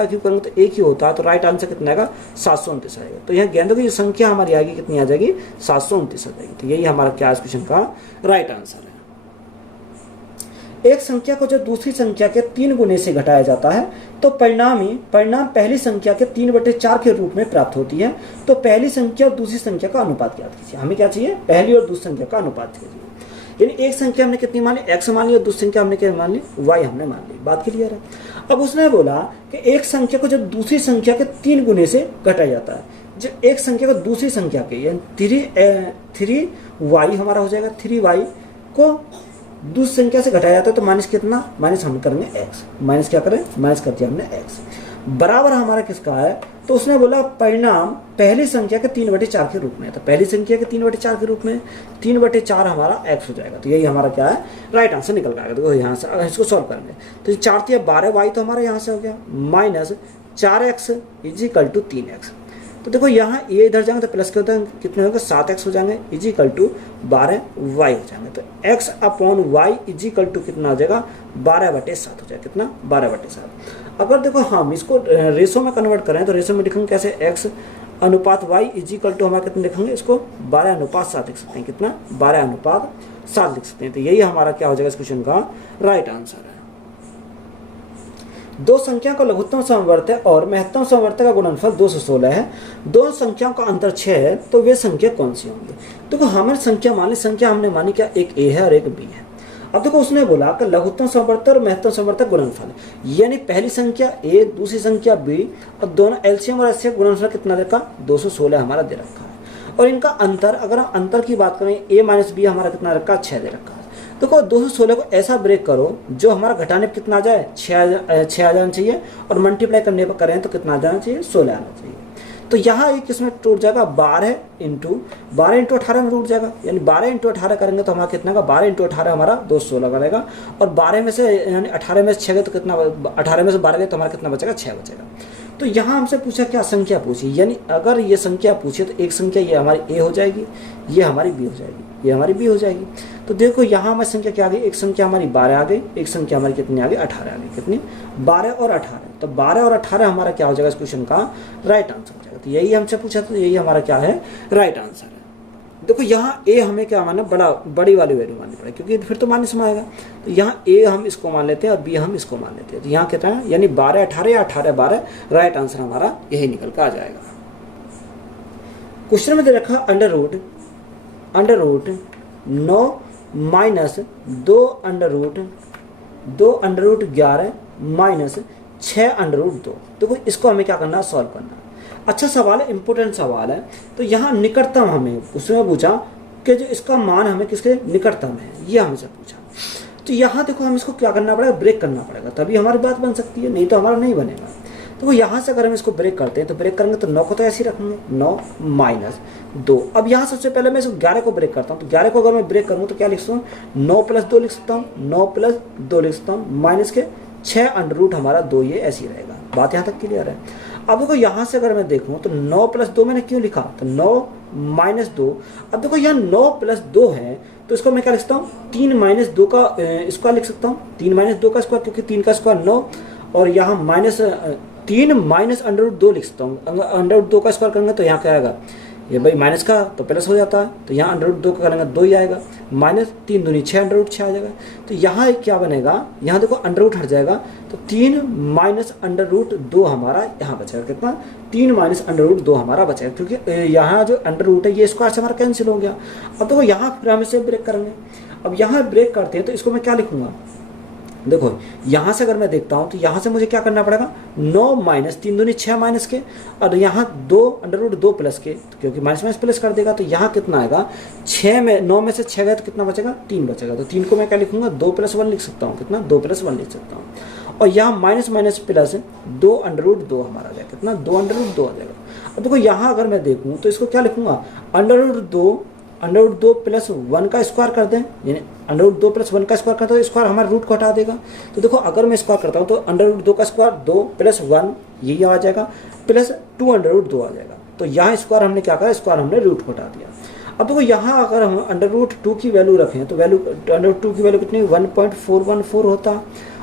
क्यूब करेंगे तो 1 ही होता है, तो राइट आंसर कितना आएगा, 729 आएगा। तो यह गेंदों की संख्या हमारी आएगी, कितनी आ जाएगी, 729 आ जाएगी। तो यही हमारा क्या इस क्वेश्चन का राइट आंसर है। एक संख्या को जो दूसरी संख्या के 3 गुने से घटाया जाता है तो परिणाम पहली संख्या के 3/4 के रूप में प्राप्त होती है। तो पहली संख्या और दूसरी संख्या का अनुपात ज्ञात कीजिए। हमें क्या चाहिए, पहली और दूसरी संख्या का अनुपात कीजिए। यानी एक संख्या हमने कितनी मान ली, x मान ली, और दूसरी संख्या हमने क्या मान ली, y हमने मान ली। बात क्लियर है। अब उसने बोला कि एक संख्या को जब दूसरी संख्या के 3 गुने से घटाया जाता है, जो एक संख्या को दूसरी संख्या के यानी 3y हमारा हो जाएगा, 3y को दूसरी संख्या से घटाया जाता है तो माइनस कितना, माइनस हम करेंगे x, माइनस क्या करें, माइनस कर दिया हमने x, बराबर हमारा किसका है। तो उसने बोला परिणाम पहली संख्या के 3/4 के रूप में। तो पहली संख्या के 3/4 के रूप में 3/4 हमारा x हो जाएगा। तो यही हमारा क्या है, राइट आंसर निकल आएगा। तो यहाँ से अगर इसको सॉल्व करेंगे तो 4 12y तो हमारा यहाँ से हो गया, minus 4x is equal to 3x। तो देखो यहाँ ये इधर जाएंगे तो प्लस के होता है, कितने होगा, 7x हो जाएंगे, इजिकल टू 12y हो जाएंगे। तो x upon y equal to कितना हो जाएगा, 12/7 हो जाएगा। कितना, 12/7। अगर देखो हम इसको रेशो में कन्वर्ट करें तो रेशो में लिखेंगे कैसे, x अनुपात y इजिकल टू हमारा कितना लिखेंगे, इसको 12:7 लिख सकते हैं। कितना, 12:7 लिख सकते हैं। तो यही हमारा क्या हो जाएगा इस क्वेश्चन का राइट आंसर है। दो संख्याओं का लघुत्तम समवर्तक और महत्तम समवर्तक का गुणनफल 216 है। दो संख्याओं का अंतर 6 है, तो वे संख्या कौन सी होंगी। देखो हमारी संख्या हमने मानी क्या, एक a है और एक b है। अब देखो उसने बोला कि लघुत्तम समवर्तक और महत्तम समवर्तक गुणनफल, यानी पहली संख्या a, दूसरी संख्या b, और दोनों एलसीएम और एचसीएफ गुणनफल कितना दे रखा, 216 हमारा दे रखा है। और इनका अंतर, अगर हम अंतर की बात करें, a माइनस b हमारा कितना रखा, 6 दे रखा है। देखो 216 को ऐसा ब्रेक करो जो हमारा घटाने पर कितना आ जाए, 6 आ जाना चाहिए, और मल्टीप्लाई करने पर करें तो कितना आ जाना चाहिए, 16 आना चाहिए। तो यहाँ एक इसमें टूट जाएगा 12 इंटू 18 में टूट जाएगा, यानी 12 इंटू 18 करेंगे तो हमारा कितना का, 12 इंटू 18 हमारा 216 बनेगा। और 12 में से यानी 18 में से 6 गए तो कितना, 18 में से 12 गए तो हमारा कितना बचेगा, 6 बचेगा। तो यहाँ हमसे पूछा क्या, संख्या पूछी, यानी अगर ये संख्या पूछे तो एक संख्या ये हमारी a हो जाएगी, ये हमारी b हो जाएगी, ये हमारी b हो जाएगी। तो देखो यहाँ हमारी संख्या क्या आ गई, एक संख्या हमारी 12 आ गई, एक संख्या हमारी कितनी आ गई, 18 आ गई। कितनी, 12 और 18। तो 12 और 18 हमारा क्या हो जाएगा इस क्वेश्चन का राइट आंसर हो जाएगा। तो यही हमसे पूछा, तो यही हमारा क्या है, राइट आंसर है। देखो यहाँ a हमें क्या मानना, बड़ी वाली वैल्यू माननी पड़ेगी, क्योंकि फिर तो माइनस में आएगा। तो यहाँ a हम इसको मान लेते हैं और b हम इसको मान लेते हैं। तो यहाँ कहता है यानी 12 18 या 18 12, राइट आंसर हमारा यही निकल कर आ जाएगा। क्वेश्चन में दे रखा under root 9 minus 2 under root 11 minus 6 under root 2। देखो इसको हमें क्या करना है, सॉल्व करना है। अच्छा सवाल है, इंपॉर्टेंट सवाल है। तो यहाँ निकटतम हमें उसमें पूछा कि जो इसका मान हमें किसके निकटतम है, ये हमसे पूछा। तो यहाँ देखो हम इसको क्या करना पड़ेगा, ब्रेक करना पड़ेगा, तभी हमारी बात बन सकती है, नहीं तो हमारा नहीं बनेगा। तो यहाँ से अगर हम इसको ब्रेक करते हैं तो ब्रेक करेंगे तो 9 को तो ऐसे ही रखेंगे, 9 माइनस 2। अब यहाँ सबसे पहले मैं इसको 11 को ब्रेक करता हूँ। तो 11 को अगर मैं ब्रेक करूँ तो क्या लिख सकता हूँ, 9 + 2 लिख सकता हूँ, 9 + 2 लिख सकता हूँ, माइनस के 6 अंडर रूट हमारा 2, ये ऐसे ही रहेगा। बात यहाँ तक क्लियर है। अब देखो यहाँ से अगर मैं देखूँ तो 9 + 2 मैंने क्यों लिखा, तो 9 माइनस 2। अब देखो यहाँ 9 + 2 है तो इसको मैं क्या लिख सकता हूँ, 3 माइनस 2 का स्क्वायर लिख सकता हूँ, 3 माइनस 2 का स्क्वायर, क्योंकि 3 का स्क्वायर 9, और यहाँ माइनस 3 माइनस अंडर रूट 2 लिख सकता हूँ। अंडर रूट 2 का स्क्वायर करेंगे तो यहाँ क्या आएगा, ये भाई माइनस का तो प्लस हो जाता है, तो यहाँ अंडर रूट 2 का करेंगे 2 ही आएगा, माइनस 3 दूनी 6 अंडर रूट 6 आ जाएगा। तो यहाँ एक क्या बनेगा, यहाँ देखो अंडर रूट हट जाएगा, तो 3 माइनस अंडर रूट 2 हमारा यहाँ बचेगा, कितना 3 माइनस अंडर रूट 2 हमारा बचेगा, क्योंकि यहाँ जो अंडर रूट है ये स्क्वायर से हमारा कैंसिल हो गया। अब देखो यहाँ फिर हम इसे ब्रेक करेंगे। अब यहाँ ब्रेक करते हैं तो इसको मैं क्या लिखूंगा, देखो यहाँ से अगर मैं देखता हूँ तो यहाँ से मुझे क्या करना पड़ेगा, 9 माइनस 3 दूनी 6 माइनस के, और यहाँ 2 अंडर रूट 2 प्लस के, क्योंकि माइनस माइनस प्लस कर देगा, तो यहाँ कितना आएगा 6 में 9 में से 6 गया तो कितना बचेगा 3 बचेगा। तो 3 को मैं क्या लिखूंगा 2 + 1 लिख सकता हूँ, कितना 2 + 1 लिख सकता हूँ। और यहाँ minus minus plus 2 under root 2 हमारा आ जाएगा, कितना 2 अंडर रूट 2 आ जाएगा। अब देखो यहाँ अगर मैं देखूँ तो इसको क्या लिखूंगा, अंडर रूट 2 + 1 का स्क्वायर कर दें, यानी अंडर रूट 2 + 1 का स्क्वायर करता है तो स्क्वायर हमारे रूट को हटा देगा। तो देखो अगर मैं स्क्वायर करता हूँ तो अंडर रूट 2 का स्क्वायर 2 + 1 यही आ जाएगा, प्लस 2 अंडर रूट 2 आ जाएगा। तो यहाँ स्क्वायर हमने क्या करा, स्क्वायर हमने रूट को हटा दिया। अब देखो यहाँ अगर हम अंडर रूट 2 की वैल्यू रखें तो वैल्यू अंडर रूट 2 की वैल्यू कितनी 1.414 होता,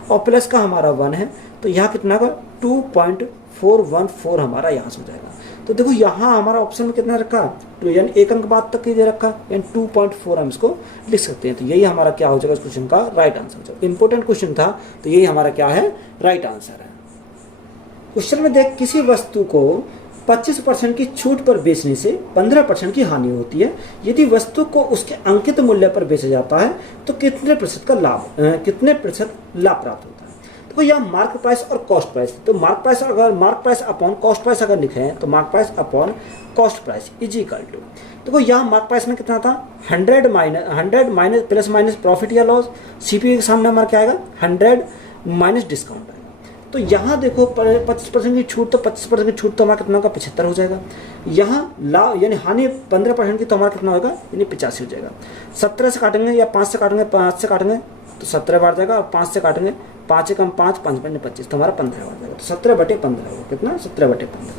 और प्लस का हमारा 1 है, तो यहाँ कितना का 2.414 हमारा यहाँ से हो जाएगा। तो देखो यहाँ हमारा ऑप्शन में कितना रखा, तो यानी एक अंक बाद तक ही दे रखा, यानी 2.4 हम इसको लिख सकते हैं। तो यही हमारा क्या हो जाएगा इस क्वेश्चन का राइट आंसर। जब इंपॉर्टेंट क्वेश्चन था तो यही हमारा क्या है, राइट आंसर है। क्वेश्चन में देख, किसी वस्तु को 25% की छूट पर बेचने से 15% की हानि होती है। यदि वस्तु को उसके अंकित मूल्य पर बेचा जाता है तो कितने प्रतिशत प्राप्त होता है। देखो यहाँ मार्क प्राइस और कॉस्ट प्राइस, तो mark price upon cost price अगर लिखें तो mark price upon cost price is equal to, देखो यहाँ मार्क प्राइस में कितना था 100 माइनस प्लस माइनस प्रॉफिट या लॉस, सीपी के सामने हमारा क्या आएगा 100 माइनस डिस्काउंट आएगा। तो यहाँ देखो 25% की छूट, तो 25% की छूट तो हमारा कितना होगा 75 हो जाएगा। यहाँ लाभ यानी हानि 15% की तो हमारा कितना होगा, यानी 85 हो जाएगा। 17 से काटेंगे या 5 से काटेंगे, 5 से काटेंगे तो 17 बार जाएगा, और 5 से काटेंगे 5 से कम 5, 5 × 25 तो हमारा 15 बार जाएगा। तो 17/15 होगा, कितना 17/15।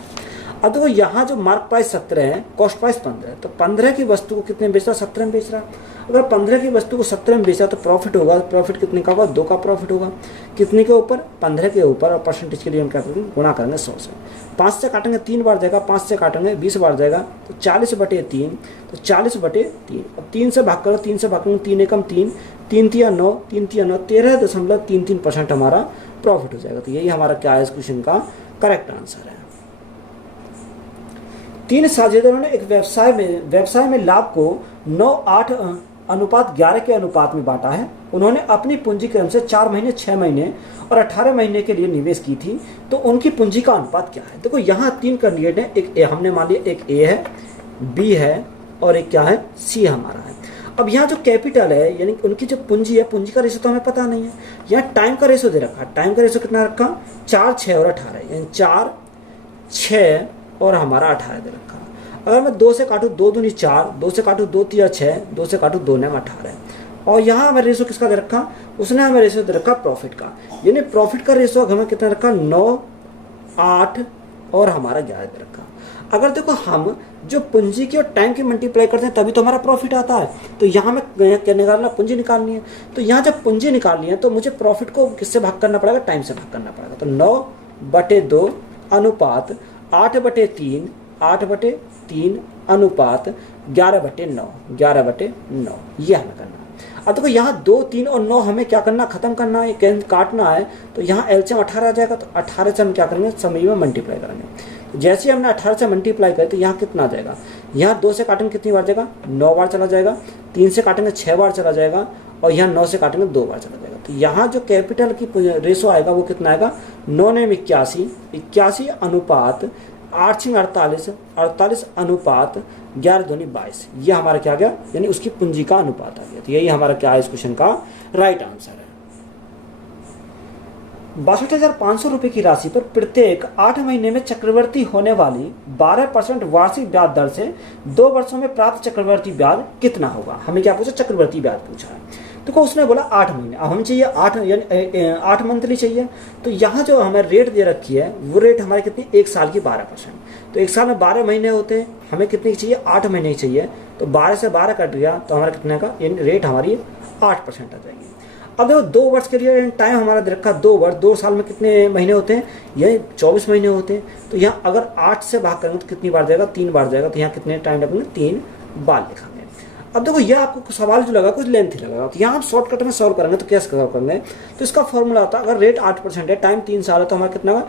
अब देखो यहाँ जो मार्क प्राइस 17 है, कॉस्ट प्राइस 15 है, तो 15 की वस्तु को कितने बेच रहा है, 17 में बेच रहा है। अगर 15 की वस्तु को 17 में बेचा तो प्रॉफिट होगा, प्रॉफिट कितने का होगा 2 का प्रॉफिट होगा, कितने के ऊपर 15 के ऊपर, और परसेंटेज के लिए हम क्या करेंगे गुणा करेंगे 100 से। 5 से काटेंगे 3 बार जाएगा, 5 से काटेंगे 20 बार जाएगा, तो 40/3, तो 40/3। अब 3 से भाग करो, 3 से भाग करेंगे 3 एकम 3, 3 × 9, 3 × 9 13.33% हमारा प्रॉफिट हो जाएगा। तो यही हमारा क्या है इस क्वेश्चन का करेक्ट आंसर है। 3 साझेदारों ने एक व्यवसाय में लाभ को 9:8:11 के अनुपात में बांटा है। उन्होंने अपनी पूंजी क्रम से 4 महीने, 6 महीने और 18 महीने के लिए निवेश की थी, तो उनकी पूंजी का अनुपात क्या है। देखो यहाँ 3 कैंडिडेट हैं, एक ए हमने मान लिया, एक ए है, बी है, और एक क्या है सी हमारा है। अब यहाँ जो कैपिटल है यानी उनकी जो पूंजी है, पूंजी का रेशो तो हमें पता नहीं है। यहाँ टाइम का रेशो दे रखा है, टाइम का रेशो कितना रखा 4, 6 और 18, यानी 4, 6 और हमारा 18 दे रखा। अगर मैं 2 से काटूँ 2 दूनी 4, 2 से काटूँ 2 × 6, 2 से काटूँ 2 9 18, और यहाँ हमें रेशो किसका दे रखा, उसने हमें रेशो दे रखा प्रॉफिट का, यानी प्रॉफिट का रेशो हमें कितना रखा 9, 8 और हमारा 11 दे रखा। अगर देखो हम जो पूंजी की और टाइम की मल्टीप्लाई करते हैं तभी तो हमारा प्रॉफिट आता है, तो यहाँ में क्या निकालना, पूंजी निकालनी है। तो यहाँ जब पूंजी निकालनी है तो मुझे प्रॉफिट को किससे भाग करना पड़ेगा, टाइम से भाग करना पड़ेगा। तो 9/2 अनुपात 8/3, 8/3 अनुपात 11/9, 11/9 ये हमें करना है। अब देखो यहाँ 2, 3 और 9 हमें क्या करना, खत्म करना है, काटना है, तो यहाँ एलसीएम 18 आ जाएगा, तो 18 से हम क्या करेंगे समी में मल्टीप्लाई करेंगे। तो जैसे हमने 18 से मल्टीप्लाई करें तो यहाँ कितना आ जाएगा, यहाँ 2 से काटेंगे कितनी बार जाएगा 9 बार चला जाएगा, 3 से काटेंगे 6 बार चला जाएगा, और यहाँ 9 से काटेंगे 2 बार चला जाएगा। तो यहाँ जो कैपिटल की रेशो आएगा वो कितना आएगा 9 9 81, 81 अनुपात 8 6 48, 48 अनुपात 11 दूनी 22, ये हमारा क्या गया, यानी उसकी पूंजी का अनुपात आ गया। तो यही हमारा क्या है इस क्वेश्चन का राइट आंसर है। 62,500 रुपये की राशि पर प्रत्येक 8 महीने में चक्रवृद्धि होने वाली 12% वार्षिक ब्याज दर से 2 वर्षों में प्राप्त चक्रवृद्धि ब्याज कितना होगा। हमें क्या पूछा, चक्रवृद्धि ब्याज पूछा है। तो उसने बोला 8 महीने, अब हमें चाहिए 8 यानी 8 मंथली चाहिए। तो यहाँ जो हमें रेट दे रखी है वो रेट हमारे कितनी, 1 साल की 12%। तो 1 साल में 12 महीने होते हैं, हमें कितनी चाहिए 8 महीने ही चाहिए। तो 12 से 12 कट गया तो हमारा कितने का, यानी रेट हमारी 8% आ जाएगी। अब देखो 2 वर्ष के लिए टाइम हमारा दे रखा 2 वर्ष, 2 साल में कितने महीने होते हैं, ये 24 महीने होते हैं। तो यहाँ अगर 8 से भाग करेंगे तो कितनी बार जाएगा, 3 बार जाएगा। तो यहाँ कितने टाइम लगेंगे, 3 बार लिखेंगे। अब देखो ये आपको सवाल जो लगा कुछ लेंथी लगा, तो यहाँ आप शॉर्टकट में सॉल्व करेंगे तो कैसे सॉल्व करेंगे, तो इसका फॉर्मूला होता है अगर रेट 8% है, टाइम 3 साल है, तो हमारा कितना होगा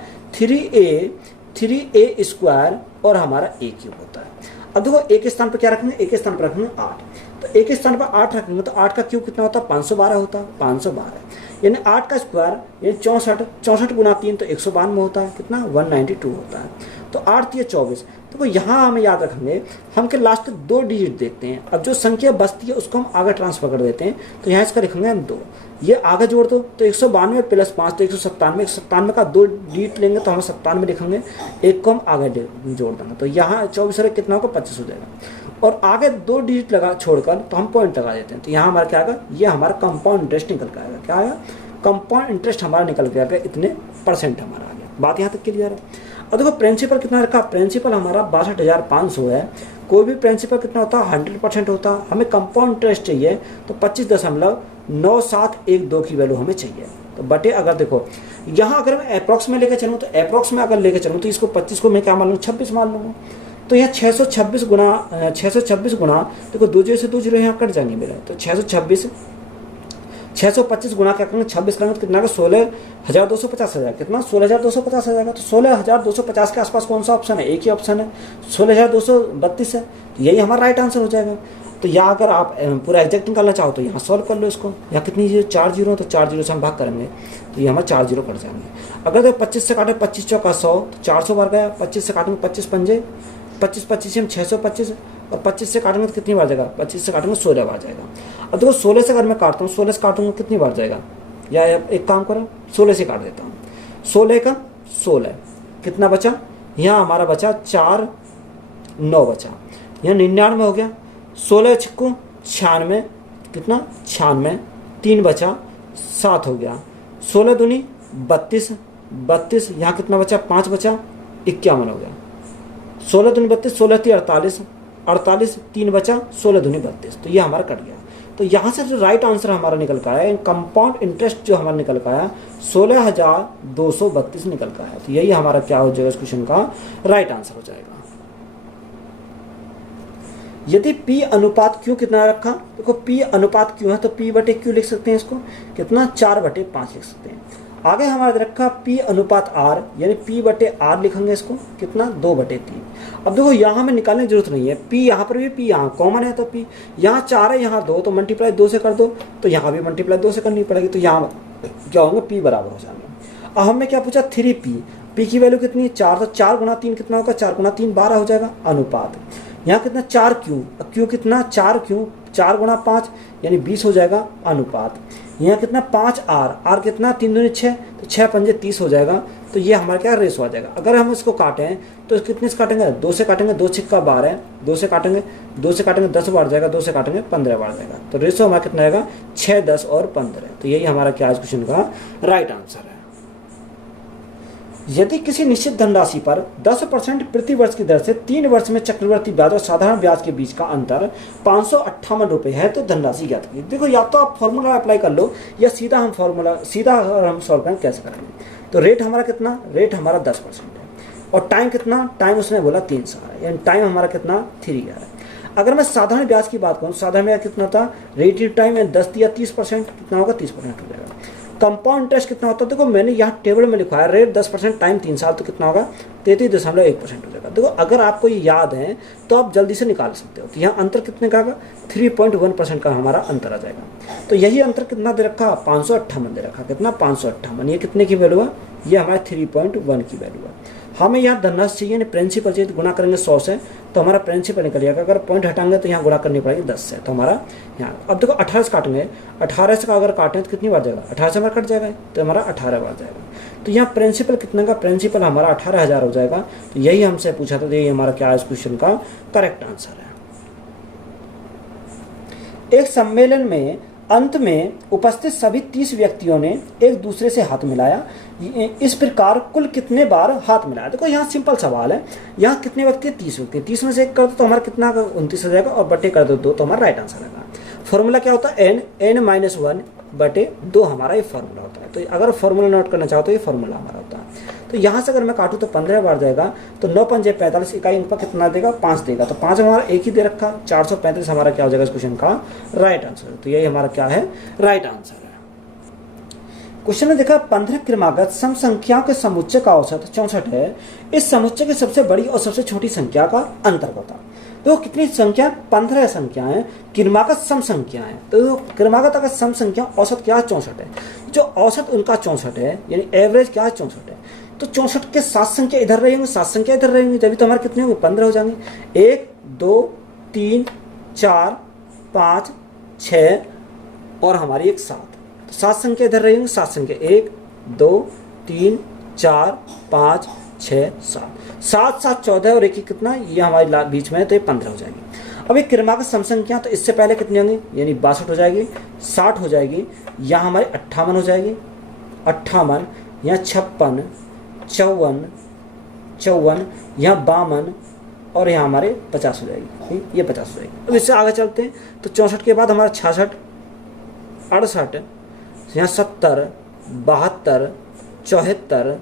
3a स्क्वायर और हमारा a क्यूब होता है। अब देखो एक स्थान पर क्या रखेंगे, एक स्थान पर रखेंगे 8, तो एक स्थान पर 8 रखेंगे तो 8 का क्यूब कितना होता है 512 होता है, 512 यानी 8 का स्क्वायर ये 64 गुना 3 तो 192 होता है, कितना 192 होता है। तो 8 ये 24। देखो यहाँ हमें याद रखेंगे हम के लास्ट 2 डिजिट देखते हैं। अब जो संख्या बचती है उसको हम आगे ट्रांसफर कर देते हैं, तो यहाँ इसका लिखेंगे हम 2, ये आगे जोड़ दो तो 192 प्लस 5 तो 197, 197 का 2 डिजिट लेंगे तो हम 97 लिखेंगे, एक को हम आगे जोड़ देंगे तो यहाँ 24 से कितना होगा 25 हो जाएगा। और आगे 2 डिजिट लगा छोड़कर तो हम पॉइंट लगा देते हैं, तो यहाँ हमारा क्या आएगा, ये हमारा कंपाउंड इंटरेस्ट निकल के आएगा। क्या आएगा, कंपाउंड इंटरेस्ट हमारा निकल के आएगा, इतने परसेंट हमारा आ गया। बात यहाँ तक क्लियर है। और देखो प्रिंसिपल कितना रखा, प्रिंसिपल हमारा 62,500 है। कोई भी प्रिंसिपल कितना होता है 100% होता है। हमें कंपाउंड इंटरेस्ट चाहिए तो 25.9712 की वैल्यू हमें चाहिए। तो बटे अगर देखो यहाँ अगर मैं अप्रॉक्स में लेकर चलूँ तो अप्रॉक्स में अगर लेकर चलूँ तो इसको 25 को मैं क्या मान लूँ 26 मान लूँगा। तो यहाँ 626 गुना देखो 2 0 से 2 0 यहाँ कट जाएंगे मेरा, तो 625 गुना क्या करेंगे 26 करेंगे तो कितना का 16,250 हो जाएगा, कितना 16,250 हो जाएगा। तो 16,250 के आसपास कौन सा ऑप्शन है, एक ही ऑप्शन है 16,232 है, तो यही हमारा राइट आंसर हो जाएगा। तो यहाँ अगर आप पूरा एग्जैक्ट निकालना चाहो तो यहाँ सॉल्व कर लो इसको। यहाँ कितनी 4 जीरो, तो 4 जीरो से हम भाग करेंगे तो ये हमारा 4 जीरो कट जाएंगे। अगर तो 25 से काटे 25 चौका 100 तो 400 बार गया, 25 से काटेंगे 25 पंजे 25 हम 625 और 25 से काटेंगे तो कितनी बार जाएगा, 25 से काटेंगे 16 बार जाएगा। अब देखो 16 से अगर मैं काटता हूँ 16 से काटूंगा कितनी बार जाएगा, या एक काम करो 16 से काट देता हूँ, 16 का 16 कितना बचा, यहाँ हमारा बचा 4 9 बचा, यहाँ 99 हो गया, 16 छिक्कू 96 कितना 96 3 बचा 7 हो गया, 16 दूनी 32 यहाँ कितना बचा 5 बचा 51 हो गया, 16 दूनी 32 16 थी 48 3 बचा 16 दूनी 32, तो ये हमारा कट गया। तो यहाँ से जो राइट आंसर हमारा निकल का है कंपाउंड इंटरेस्ट जो हमारा निकल का है 16,232 निकल का है। तो यही हमारा क्या हो जाएगा इस क्वेश्चन का राइट आंसर हो जाएगा। यदि P अनुपात Q कितना रखा, देखो P अनुपात Q है तो P बटे Q लिख सकते हैं, इसको कितना 4/5 लिख सकते हैं। आगे हमारा रखा P अनुपात R यानी P बटे R लिखेंगे, इसको कितना 2/3। अब देखो यहाँ हमें निकालने की जरूरत नहीं है, P यहाँ पर भी P यहाँ कॉमन है तो P यहाँ 4 है यहाँ 2 तो मल्टीप्लाई 2 से कर दो, तो यहाँ भी मल्टीप्लाई 2 से करनी पड़ेगी, तो यहाँ क्या होंगे P बराबर हो जाएंगे। अब हमने क्या पूछा 3P की वैल्यू कितनी है 4, तो 4 गुना 3 कितना होगा 4 गुना 3 12 हो जाएगा अनुपात। यहाँ कितना 4Q कितना 4Q 4 गुना 5 यानी 20 हो जाएगा अनुपात। यहाँ कितना 5R कितना 3 दूनी 6 तो 6 पंजे 30 हो जाएगा, तो ये हमारा क्या रेशो आ जाएगा। अगर हम इसको काटें तो कितने से काटेंगे 2 से काटेंगे, 2 छिक्का 12 2 से काटेंगे 10 बार जाएगा, 2 से काटेंगे 15 बार जाएगा, तो रेशो हमारा कितना आएगा 6 10 और 15। तो यही हमारा क्या आज क्वेश्चन का राइट आंसर है। यदि किसी निश्चित धनराशि पर 10% प्रति वर्ष की दर से 3 वर्ष में चक्रवृद्धि ब्याज और साधारण ब्याज के बीच का अंतर 558 रुपये है तो धनराशि ज्ञात कीजिए। देखो या तो आप फॉर्मूला अप्लाई कर लो या सीधा हम सॉल्व करें कैसे करेंगे। तो रेट हमारा कितना, रेट हमारा 10% है और टाइम कितना, टाइम उसने बोला 3 साल है यानी टाइम हमारा कितना 3 ईयर है। अगर मैं साधारण ब्याज की बात करूँ, साधारण ब्याज कितना था रेटेड टाइम 10 दिया 30% कितना होगा 30% हो जाएगा। कंपाउंड इंटरेस्ट कितना होता है, देखो मैंने यहाँ टेबल में लिखा है रेट 10% टाइम 3 साल तो कितना होगा 33.1% हो जाएगा। देखो अगर आपको ये याद है तो आप जल्दी से निकाल सकते हो। तो यहाँ अंतर कितने का आएगा 3.1% का हमारा अंतर आ जाएगा। तो यही अंतर कितना दे रखा 558 दे रखा, कितना 558, ये कितने की वैल्यू है, ये हमारे 3.1 की वैल्यू है। हमें यहाँ धनराशि चाहिए यानी प्रिंसिपल चाहिए, गुना करेंगे 100 से तो हमारा प्रिंसिपल निकल जाएगा। अगर पॉइंट हटाएंगे तो यहाँ गुणा करनी पड़ेगी 10 से, तो हमारा यहाँ अब देखो 18 से काटेंगे, 18 से का अगर काटें तो कितनी बार जाएगा 18 से हमारा कट जाएगा तो हमारा 18 बार जाएगा। तो यहाँ प्रिंसिपल कितने का, प्रिंसिपल हमारा 18,000 हो जाएगा। तो यही हमसे पूछा था, तो यही हमारा क्या इस क्वेश्चन का करेक्ट आंसर है। एक सम्मेलन में अंत में उपस्थित सभी 30 व्यक्तियों ने एक दूसरे से हाथ मिलाया, इस प्रकार कुल कितने बार हाथ मिलाया। देखो यहाँ सिंपल सवाल है, यहाँ कितने व्यक्ति 30 व्यक्ति, 30 में से 1 कर दो तो हमारा कितना 29 हो जाएगा और बटे कर दो 2 तो हमारा राइट आंसर आएगा। फॉर्मूला क्या होता है n-1 बटे 2 हमारा ये फार्मूला होता है। तो अगर फार्मूला नोट करना चाहो तो ये फार्मूला हमारा होता है। तो यहाँ से अगर मैं काटूँ तो 15 बार जाएगा, तो 9 पंजे 45 इकाई अंक पर कितना देगा, 5 देगा। तो 5 हमारा एक ही दे रखा, 435 हमारा क्या हो जाएगा इस क्वेश्चन का राइट आंसर। तो यही हमारा क्या है, राइट आंसर है। क्वेश्चन में देखा 15 क्रमागत सम संख्याओं के समुच्चय का औसत 64 है। इस समुच्चय की सबसे बड़ी और सबसे छोटी संख्या का अंतर बता। तो कितनी संख्या, 15 संख्याएं क्रमागत सम संख्याएं। तो क्रमागत अगर सम संख्या औसत क्या है, 64 है। जो औसत उनका 64 है, यानी एवरेज क्या है, 64 है। तो 64 के 7 संख्या इधर रहेंगे, 7 संख्या इधर रहेंगे, तभी तो हमारे कितने होंगे, 15 हो जाएंगे। 1 2 3 4 5 6 और हमारी एक 7। तो 7 संख्या इधर रहेंगे, 7 संख्या 1 2 3 4 5 6 7 7 7 14 और 1 कितना, ये हमारे बीच में है, तो ये 15 हो जाएगी। अब एक क्रमागत सम संख्या, तो इससे पहले कितनी होंगी, यानी 62 हो जाएगी, 60 हो जाएगी, यहाँ हमारी 58 हो जाएगी, 58 यहाँ 56 54 54 यहाँ 52 और यहाँ हमारे 50 हो जाएगी, ये 50 हो जाएगी। अब इससे आगे चलते हैं, तो 64 के बाद हमारा 66 68 यहाँ 70 72 74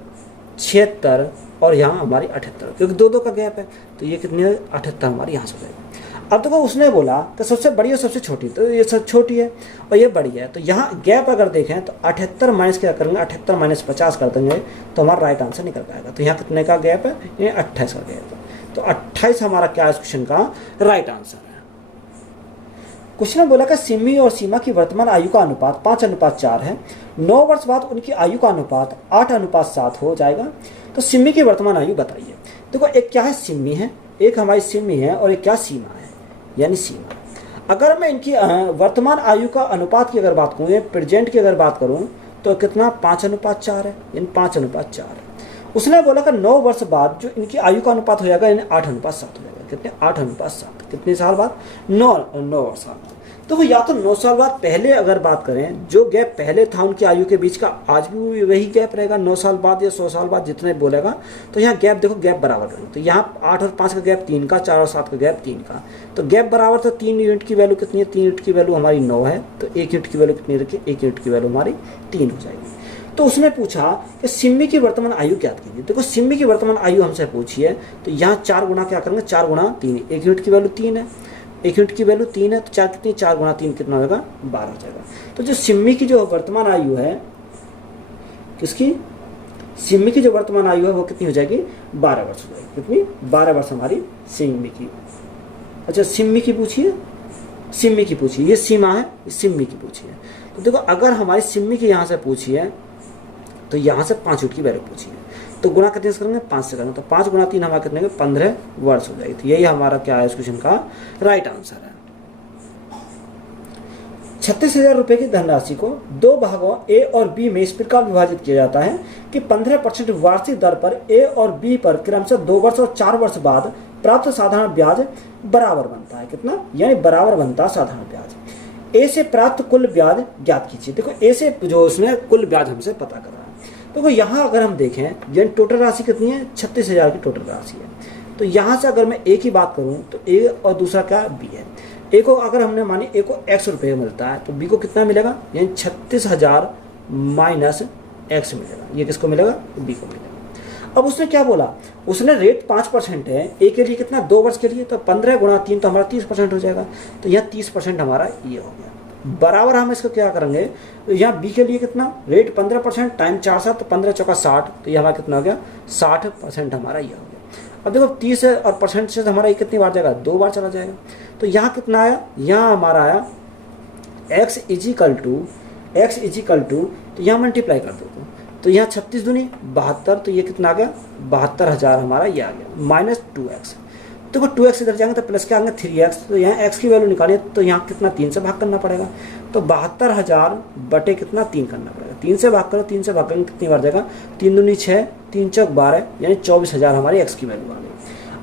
76 और यहाँ हमारी 78, क्योंकि 2 का गैप है, तो ये कितनी है, 78 हमारी यहाँ से हो जाएगी। अब देखो उसने बोला कि सबसे बड़ी और सबसे छोटी, तो ये सब छोटी है और ये बड़ी है। तो यहाँ गैप अगर देखें तो 78 माइनस क्या करेंगे, 78 माइनस 50 कर देंगे तो हमारा राइट आंसर निकल पाएगा। तो यहाँ कितने का गैप है, ये 28 का गैप है। तो 28 हमारा क्या है इस क्वेश्चन का राइट आंसर है। क्वेश्चन में बोला कि सिमी और सीमा की वर्तमान आयु का अनुपात 5:4 है। 9 वर्ष बाद उनकी आयु का अनुपात 8:7 हो जाएगा। तो सिमी की वर्तमान आयु बताइए। देखो एक क्या है, सिमी है, एक हमारी सिमी है और एक क्या, सीमा है, यानी सीमा। अगर मैं इनकी वर्तमान आयु का अनुपात की अगर बात करूँ, प्रेजेंट की अगर बात करूँ, तो कितना 5:4 है, यानी 5:4 है। उसने बोला कि 9 वर्ष बाद जो इनकी आयु का अनुपात हो जाएगा, यानी 8:7 हो जाएगा। कितने, 8:7, कितने साल बाद, 9 साल बाद। तो या तो 9 साल बाद पहले अगर बात करें, जो गैप पहले था उनकी आयु के बीच का, आज भी वही गैप रहेगा 9 साल बाद या 100 साल बाद जितने बोलेगा। तो यहाँ गैप देखो, गैप बराबर रहेगा। तो यहाँ 8 और 5 का गैप 3 का, 4 और 7 का गैप 3 का, तो गैप बराबर। तो 3 यूनिट की वैल्यू कितनी है, 3 यूनिट की वैल्यू हमारी 9 है, तो 1 यूनिट की वैल्यू कितनी रखी, 1 यूनिट की वैल्यू हमारी 3 हो जाएगी। तो उसने पूछा कि सिमी की वर्तमान आयु क्या कीजिए। देखो सिमी की वर्तमान आयु हमसे पूछी है, तो यहाँ 4 गुना क्या करेंगे, 4 गुणा 3, 1 यूनिट की वैल्यू 3 है, 1 यूनिट की वैल्यू 3 है, तो 4 कितनी, 4 गुणा 3 कितना होगा, 12 हो जाएगा। तो जो सिमी की जो वर्तमान आयु है, किसकी, सिमी की जो वर्तमान आयु है वो कितनी हो जाएगी, 12 वर्ष हो जाएगी। कितनी, 12 वर्ष हमारी सिमी की। अच्छा सिमी की पूछी है, सिमी की पूछी, ये सीमा है, सिमी की पूछी है। तो देखो अगर हमारी सिमी की यहाँ से पूछी है, तो यहाँ से 5 यूनिट की वैल्यू पूछी है, तो गुना कितने से करेंगे, 5 से करेंगे। तो 5 गुना 3 हमारा कितने, 15 वर्ष हो जाएगी। तो यही हमारा क्या है इस क्वेश्चन का राइट आंसर है। 36,000 रुपए की धनराशि को 2 भागों ए और बी में इस प्रकार विभाजित किया जाता है कि 15% वार्षिक दर पर ए और बी पर क्रमशः 2 वर्ष और 4 वर्ष बाद प्राप्त साधारण ब्याज बराबर बनता है। कितना, यानी बराबर बनता है साधारण ब्याज। ए से प्राप्त कुल ब्याज ज्ञात कीजिए। देखो ए से जो उसने कुल ब्याज हमसे पता करा है। देखो यहाँ अगर हम देखें, यानी टोटल राशि कितनी है, 36,000 की टोटल राशि है। तो यहाँ से अगर मैं ए की बात करूँ, तो ए और दूसरा क्या, बी है। ए को अगर हमने मानी ए को x रुपये मिलता है, तो बी को कितना मिलेगा, यानी 36,000 माइनस x मिलेगा। ये किसको मिलेगा, बी को मिलेगा। अब उसने क्या बोला, उसने रेट 5% है ए के लिए, कितना, 2 वर्ष के लिए, तो 15 गुणा 3 तो हमारा 30% हो जाएगा। तो यह 30% हमारा ये हो गया। बराबर हम इसको क्या करेंगे, तो यहाँ बी के लिए कितना, रेट 15% टाइम 4 7, तो 15 चौका 60, तो ये हमारा कितना हो गया, 60% हमारा ये हो गया। अब देखो 30 और परसेंट से हमारा ये कितनी बार जाएगा, 2 बार चला जाएगा। तो यहाँ कितना आया, यहाँ हमारा आया x इजिकल टू, तो यहाँ मल्टीप्लाई कर दो, तो यहाँ 36 दूनी 72, तो ये कितना आ गया, 72,000 हमारा ये आ गया, माइनस 2x। देखो 2x इधर जाएंगे तो प्लस क्या आएंगे, 3x। तो यहाँ x की वैल्यू निकालिए, तो यहाँ कितना, 3 से भाग करना पड़ेगा। तो 72,000 बटे कितना, 3 करना पड़ेगा। 3 से भाग करो, 3 से भाग करेंगे कितनी बार जाएगा, 3 दूनी 6, 3 चौक 12, यानी 24,000 हमारी x की वैल्यू आ गई।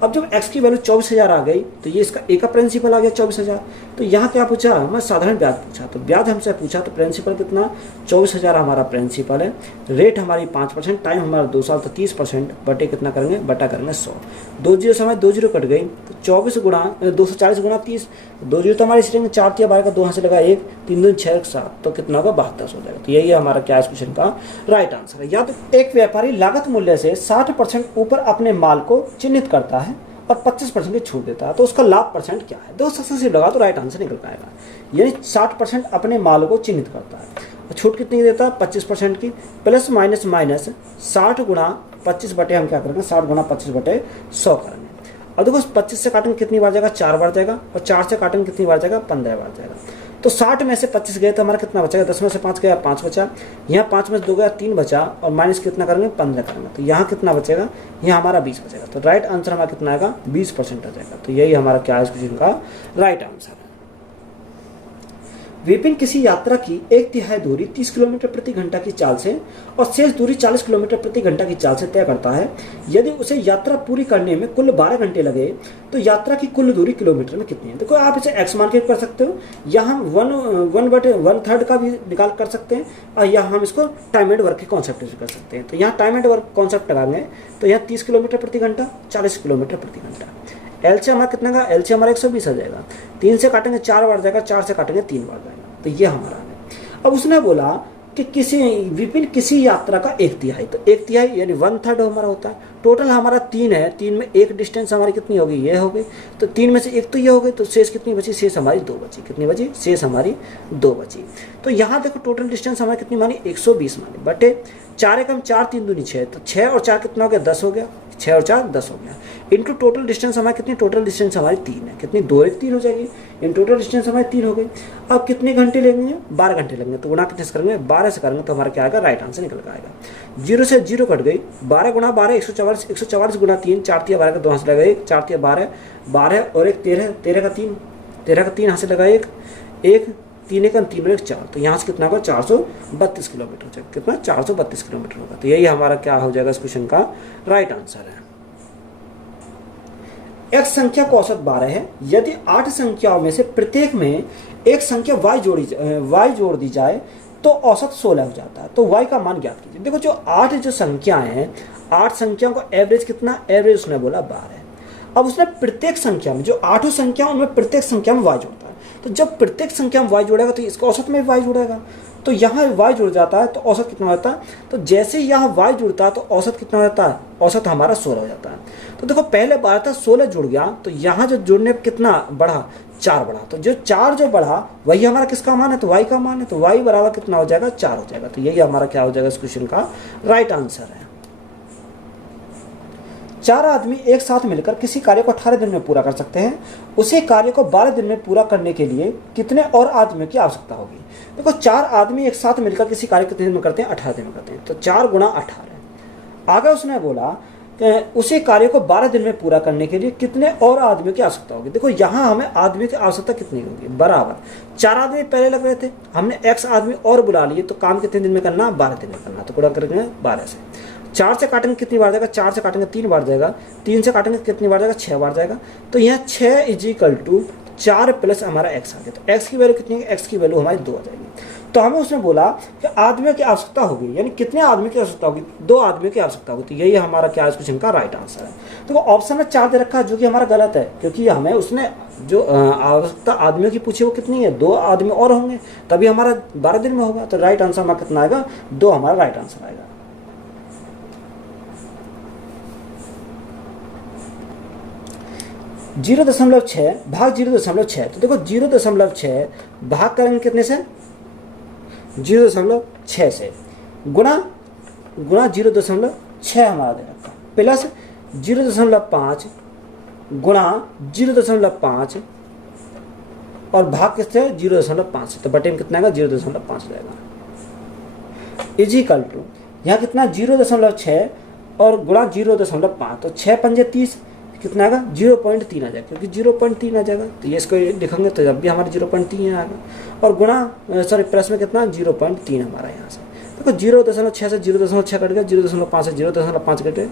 अब जब x की वैल्यू 24,000 आ गई, तो ये इसका एक का प्रिंसिपल आ गया 24,000। तो यहाँ क्या पूछा, हमें साधारण ब्याज पूछा। तो ब्याज हमसे पूछा, तो प्रिंसिपल कितना, 24,000 हमारा प्रिंसिपल है, रेट हमारी 5%, टाइम हमारा 2 साल, तो 30% बटे कितना करेंगे, बटा करेंगे 100। 2 जीरो समय 2 जीरो कट गई, तो 24 गुणा 240 गुणा 30, 2 जीरो तो हमारे इस रहेंगे, 4 तिया 12 का 2 यहाँ से लगा 1, 3 दूनी 6 7, तो कितना होगा 72 हो जाएगा। तो यही हमारा क्या इस क्वेश्चन का राइट आंसर है। या तो एक व्यापारी लागत मूल्य से 60% ऊपर अपने माल को चिन्हित करता है और 25% की छूट देता है, तो उसका लाभ परसेंट क्या है? दो सक्सेसिव लगा तो राइट आंसर निकल पाएगा। यानी 60% अपने माल को चिन्हित करता है और छूट कितनी देता है? 25% की, प्लस माइनस माइनस 60 गुणा 25 बटे हम क्या करेंगे 60 गुणा 25 बटे 100 करेंगे। और देखो 25 से काटेंगे कितनी बार जाएगा? 4 बार जाएगा, और 4 से काटेंगे कितनी बार जाएगा? 15 बार जाएगा। तो 60 में से 25 गए तो हमारा कितना बचेगा? 10 में से 5 गया 5 बचा, यहाँ 5 में से 2 गया 3 बचा, और माइनस कितना करेंगे? 15 करेंगे, तो यहाँ कितना बचेगा? यहाँ हमारा 20 बचेगा। तो राइट आंसर हमारा कितना आएगा? 20% आ जाएगा। तो यही हमारा क्या है इस क्वेश्चन का राइट आंसर है। विपिन किसी यात्रा की 1/3 दूरी 30 किलोमीटर प्रति घंटा की चाल से और शेष दूरी 40 किलोमीटर प्रति घंटा की चाल से तय करता है। यदि उसे यात्रा पूरी करने में कुल 12 घंटे लगे तो यात्रा की कुल दूरी किलोमीटर में कितनी है? देखो आप इसे एक्स मान के कर सकते हो, या हम 1/3 का भी निकाल कर सकते हैं, और या हम इसको टाइम एंड वर्क के कॉन्सेप्ट से कर सकते हैं। तो यहाँ टाइम एंड वर्क कॉन्सेप्ट लगाएंगे तो यहाँ 30 किलोमीटर प्रति घंटा, 40 किलोमीटर प्रति घंटा। एल से हमारा कितना का? एल से हमारा 120 आ जाएगा, 3 से काटेंगे 4 बार जाएगा, 4 से काटेंगे 3 बार जाएगा। तो ये हमारा है। अब उसने बोला कि विपिन किसी यात्रा का 1/3, तो 1/3 यानी 1/3 हमारा होता है। टोटल हमारा 3 है, 3 में एक डिस्टेंस हमारी कितनी होगी? ये हो गई, तो 3 में से एक तो ये हो गई, तो शेष कितनी बची? शेष हमारी 2 बची। कितनी बची? शेष हमारी 2 बची। तो यहाँ देखो टोटल डिस्टेंस हमारी कितनी मानी? 120 मानी, बटे 4 एकम 4 3 दूनी 6, तो 6 और 4 कितना हो गया? 10 हो गया, 6 और 4 10 हो गया। इनटू टोटल डिस्टेंस हमारी कितनी? टोटल डिस्टेंस हमारी 3 है, कितनी? 2 1 3 हो जाएगी। इन टोटल डिस्टेंस हमारी 3 हो गई। अब कितने घंटे लेंगे? 12 घंटे लेंगे, तो गुणा कितने से करेंगे? 12 से करेंगे, तो हमारा क्या आएगा? राइट आंसर निकल कर आएगा। 0 से 0 कट गई, 12 गुणा 12 144, 144 गुणा 3, 4 तिया 12 का 2 हाथ से लगा 1, 4 तिया 12, 12 और 1 13, 13 का 3, 13 का 3 हाथ से लगा 1, 3 1 3 और 1 4, तो यहाँ से कितना होगा? 432 किलोमीटर हो जाएगा। कितना? 432 किलोमीटर होगा। तो यही हमारा क्या हो जाएगा इस क्वेश्चन का राइट आंसर है। x संख्या को औसत 12 है। यदि 8 संख्याओं में से प्रत्येक में एक संख्या y जोड़ दी जाए तो औसत 16 हो जाता है। तो y का मान ज्ञात कीजिए। देखो जो 8 जो संख्याएं हैं, 8 संख्याओं का एवरेज कितना? एवरेज उसने बोला 12 है। अब उसने प्रत्येक संख्या में जो 8 संख्या उनमें प्रत्येक संख्या में y जोड़ता है, तो जब प्रत्येक संख्या में y जोड़ेगा तो इसका औसत में y जुड़ेगा, तो यहाँ y जुड़ जाता है तो औसत कितना होता है? तो जैसे ही यहाँ y जुड़ता है तो औसत कितना हो जाता है? औसत हमारा 16 हो जाता है। तो देखो पहले 12 था, 16 जुड़ गया, तो यहाँ जो जुड़ने पर कितना बढ़ा? 4 बढ़ा, तो जो 4 जो बढ़ा वही हमारा किसका मान है? तो y का मान है, तो y बराबर कितना हो जाएगा? 4 हो जाएगा। तो यही हमारा क्या हो जाएगा इस क्वेश्चन का राइट आंसर है। 4 आदमी एक साथ मिलकर किसी कार्य को 18 दिन में पूरा कर सकते हैं। उसी कार्य को 12 दिन में पूरा करने के लिए कितने और आदमियों की आवश्यकता होगी? देखो 4 आदमी एक साथ मिलकर किसी कार्य को कितने दिन में करते हैं? 18 दिन में करते हैं, तो 4 गुणा 18। आगे उसने बोला उसी कार्य को 12 दिन में पूरा करने के लिए कितने और आदमियों की आवश्यकता होगी? देखो यहाँ हमें आदमियों की आवश्यकता कितनी होगी? बराबर 4 आदमी पहले लग रहे थे, हमने x आदमी और बुला लिए, तो काम कितने दिन में करना? 12 दिन में करना। तो गुणा करेंगे 12 से। 4 से काटेंगे कितनी बार जाएगा? 4 से काटेंगे 3 बार जाएगा, 3 से काटेंगे कितनी बार जाएगा? 6 बार जाएगा। तो यहाँ 6 = 4 प्लस हमारा x आ गया, तो x की वैल्यू कितनी है? x की वैल्यू हमारी 2 आ जाएगी। तो हमें उसने बोला कि आदमियों की आवश्यकता होगी, यानी कितने आदमी की आवश्यकता होगी? 2 आदमियों की आवश्यकता होगी। तो यही हमारा क्या इस क्वेश्चन का राइट आंसर है। तो ऑप्शन में 4 दे रखा है, जो कि हमारा गलत है, क्योंकि हमें उसने जो आवश्यकता आदमियों की पूछी वो कितनी है? 2 आदमी और होंगे तभी हमारा 12 दिन में होगा। तो राइट आंसर हमारा कितना आएगा? 2 हमारा राइट आंसर आएगा। 0.6 भाग 0.6, तो देखो 0.6 भाग करेंगे कितने से? 0.6 से, गुणा 0.6 हमारा दे रखा, प्लस 0.5 गुणा 0.5 और भाग किससे? 0.5 से, तो बटे में कितना आएगा? 0.5 जाएगा। इजिकल टू यहाँ कितना? 0.6 और गुणा 0.5, तो 6 पंजे 30, कितना आएगा? 0.3 आ जाएगा, क्योंकि 0.3 आ जाएगा, तो ये इसको लिखेंगे तो जब भी हमारे 0.3 आएगा, और गुणा प्लस में कितना? 0.3 हमारा यहाँ से। देखो 0.6 से 0.6 कट गया, 0.5 से 0.5 कट गया,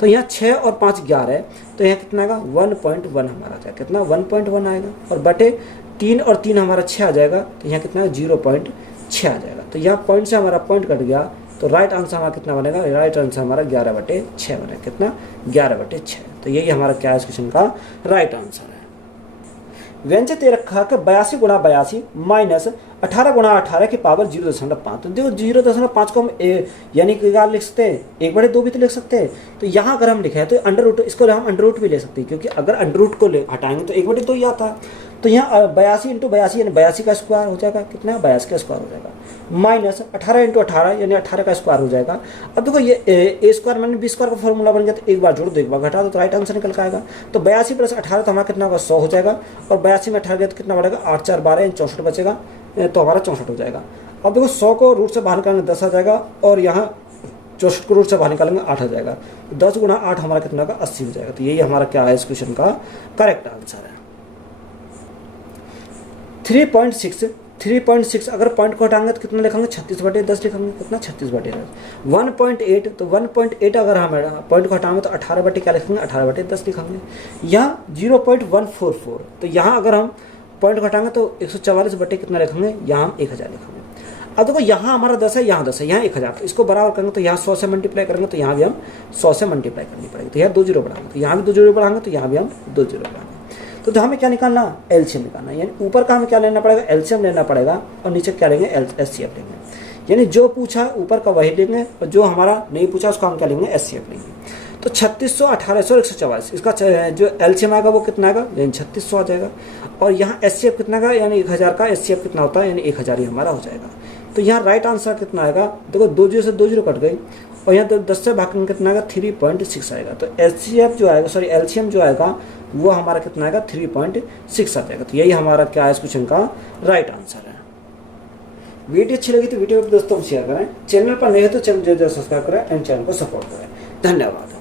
तो यहाँ 6 और 5 11 है, तो यहाँ कितना आएगा? 1.1 हमारा जाएगा। कितना? 1.1 आएगा, और बटे 3 और 3 हमारा 6 आ जाएगा, तो यहाँ कितना? 0.6 आ जाएगा। तो यहाँ पॉइंट से हमारा पॉइंट कट गया, तो राइट आंसर हमारा कितना बनेगा? राइट आंसर हमारा 11/6 बनेगा। कितना? 11/6। तो यही हमारा क्या है इस क्वेश्चन का राइट आंसर है। व्यंजक दे रखा है कि 82 गुणा 82 माइनस 18 गुणा 18 की पावर 0.5। तो देखो 0.5 को हम यानी कि क्या लिख सकते हैं, 1/2 भी तो लिख सकते हैं। तो यहाँ अगर हम लिखे हैं तो अंडर रूट, इसको हम अंडर रूट भी ले सकते हैं, क्योंकि अगर अंडर रूट को हटाएंगे तो 1/2 ही आता है। तो यहाँ 82 इंटू 82 यानी 82 का स्क्वायर हो जाएगा, कितना 82 का स्क्वायर हो जाएगा, माइनस 18 इंटू 18 यानी 18 का स्क्वायर हो जाएगा। अब देखो ये ए स्क्वायर माइनस बी स्क्वायर का फॉर्मूला बन गया, तो एक बार जोड़ दो एक बार घटा दो तो राइट आंसर निकल के आएगा। तो 82 प्लस 18 तो हमारा कितना होगा 100 हो जाएगा, और 82 में 18 गया तो कितना बढ़ेगा 8 4 12 यानी 64 बचेगा, तो हमारा 64 हो जाएगा। अब देखो 100 को रूट से बाहर निकालेंगे 10 आ जाएगा, और यहाँ 64 को रूट से बाहर निकालेंगे 8 आ जाएगा। 10 गुणा 8 हमारा कितना का 80 हो जाएगा। तो यही हमारा क्या है इस क्वेश्चन का करेक्ट आंसर है। 3.6 अगर पॉइंट को हटाएंगे तो कितना लिखेंगे 36/10 लिखेंगे, कितना 36/10। 1.8 तो 1.8 अगर हम पॉइंट को हटाएंगे तो 18 क्या लिखेंगे 18/10 लिखेंगे। यहाँ 0.144 तो यहाँ अगर हम पॉइंट को हटाएंगे तो 144 कितना लिखेंगे, यहाँ हम 1000 लिखेंगे। अब देखो यहाँ हमारा 10 है, यहाँ 10 है, यहाँ 1000, तो इसको बराबर करेंगे तो यहाँ 100 से मल्टीप्लाई करेंगे तो यहाँ भी हम 100 से मल्टीप्लाई करनी पड़ेगी। तो यहाँ 2 जीरो बढ़ाएंगे तो यहाँ भी 2 जीरो बढ़ाएंगे तो यहाँ भी हम 2 जीरो बढ़ाएंगे। तो हमें क्या निकालना, एलसीएम निकालना, यानी ऊपर का हमें क्या लेना पड़ेगा एलसीएम लेना पड़ेगा, और नीचे क्या लेंगे एचसीएफ लेंगे। यानी जो पूछा ऊपर का वही लेंगे, और जो हमारा नहीं पूछा उसका हम क्या लेंगे एचसीएफ लेंगे। तो 3600, 1800 और 144 इसका जो एलसीएम आएगा वो कितना आएगा, यानी 3600 आ जाएगा। और यहाँ एचसीएफ कितना का, यानी 1000 का एचसीएफ कितना होता है, यानी 1000 ही हमारा हो जाएगा। तो यहाँ राइट आंसर कितना आएगा, देखो 2 जीरो से 2 जीरो कट गई, और यहाँ तो 10 से भाग कितना आएगा 3.6 आएगा। तो एचसीएफ जो आएगा, सॉरी एलसीएम जो आएगा वो हमारा कितना आएगा 3.6 आ जाएगा। तो यही हमारा क्या है इस क्वेश्चन का राइट आंसर है। वीडियो अच्छी लगी तो वीडियो को दोस्तों शेयर करें, चैनल पर नए हो तो चैनल जो सब्सक्राइब करें एंड चैनल को सपोर्ट करें। धन्यवाद।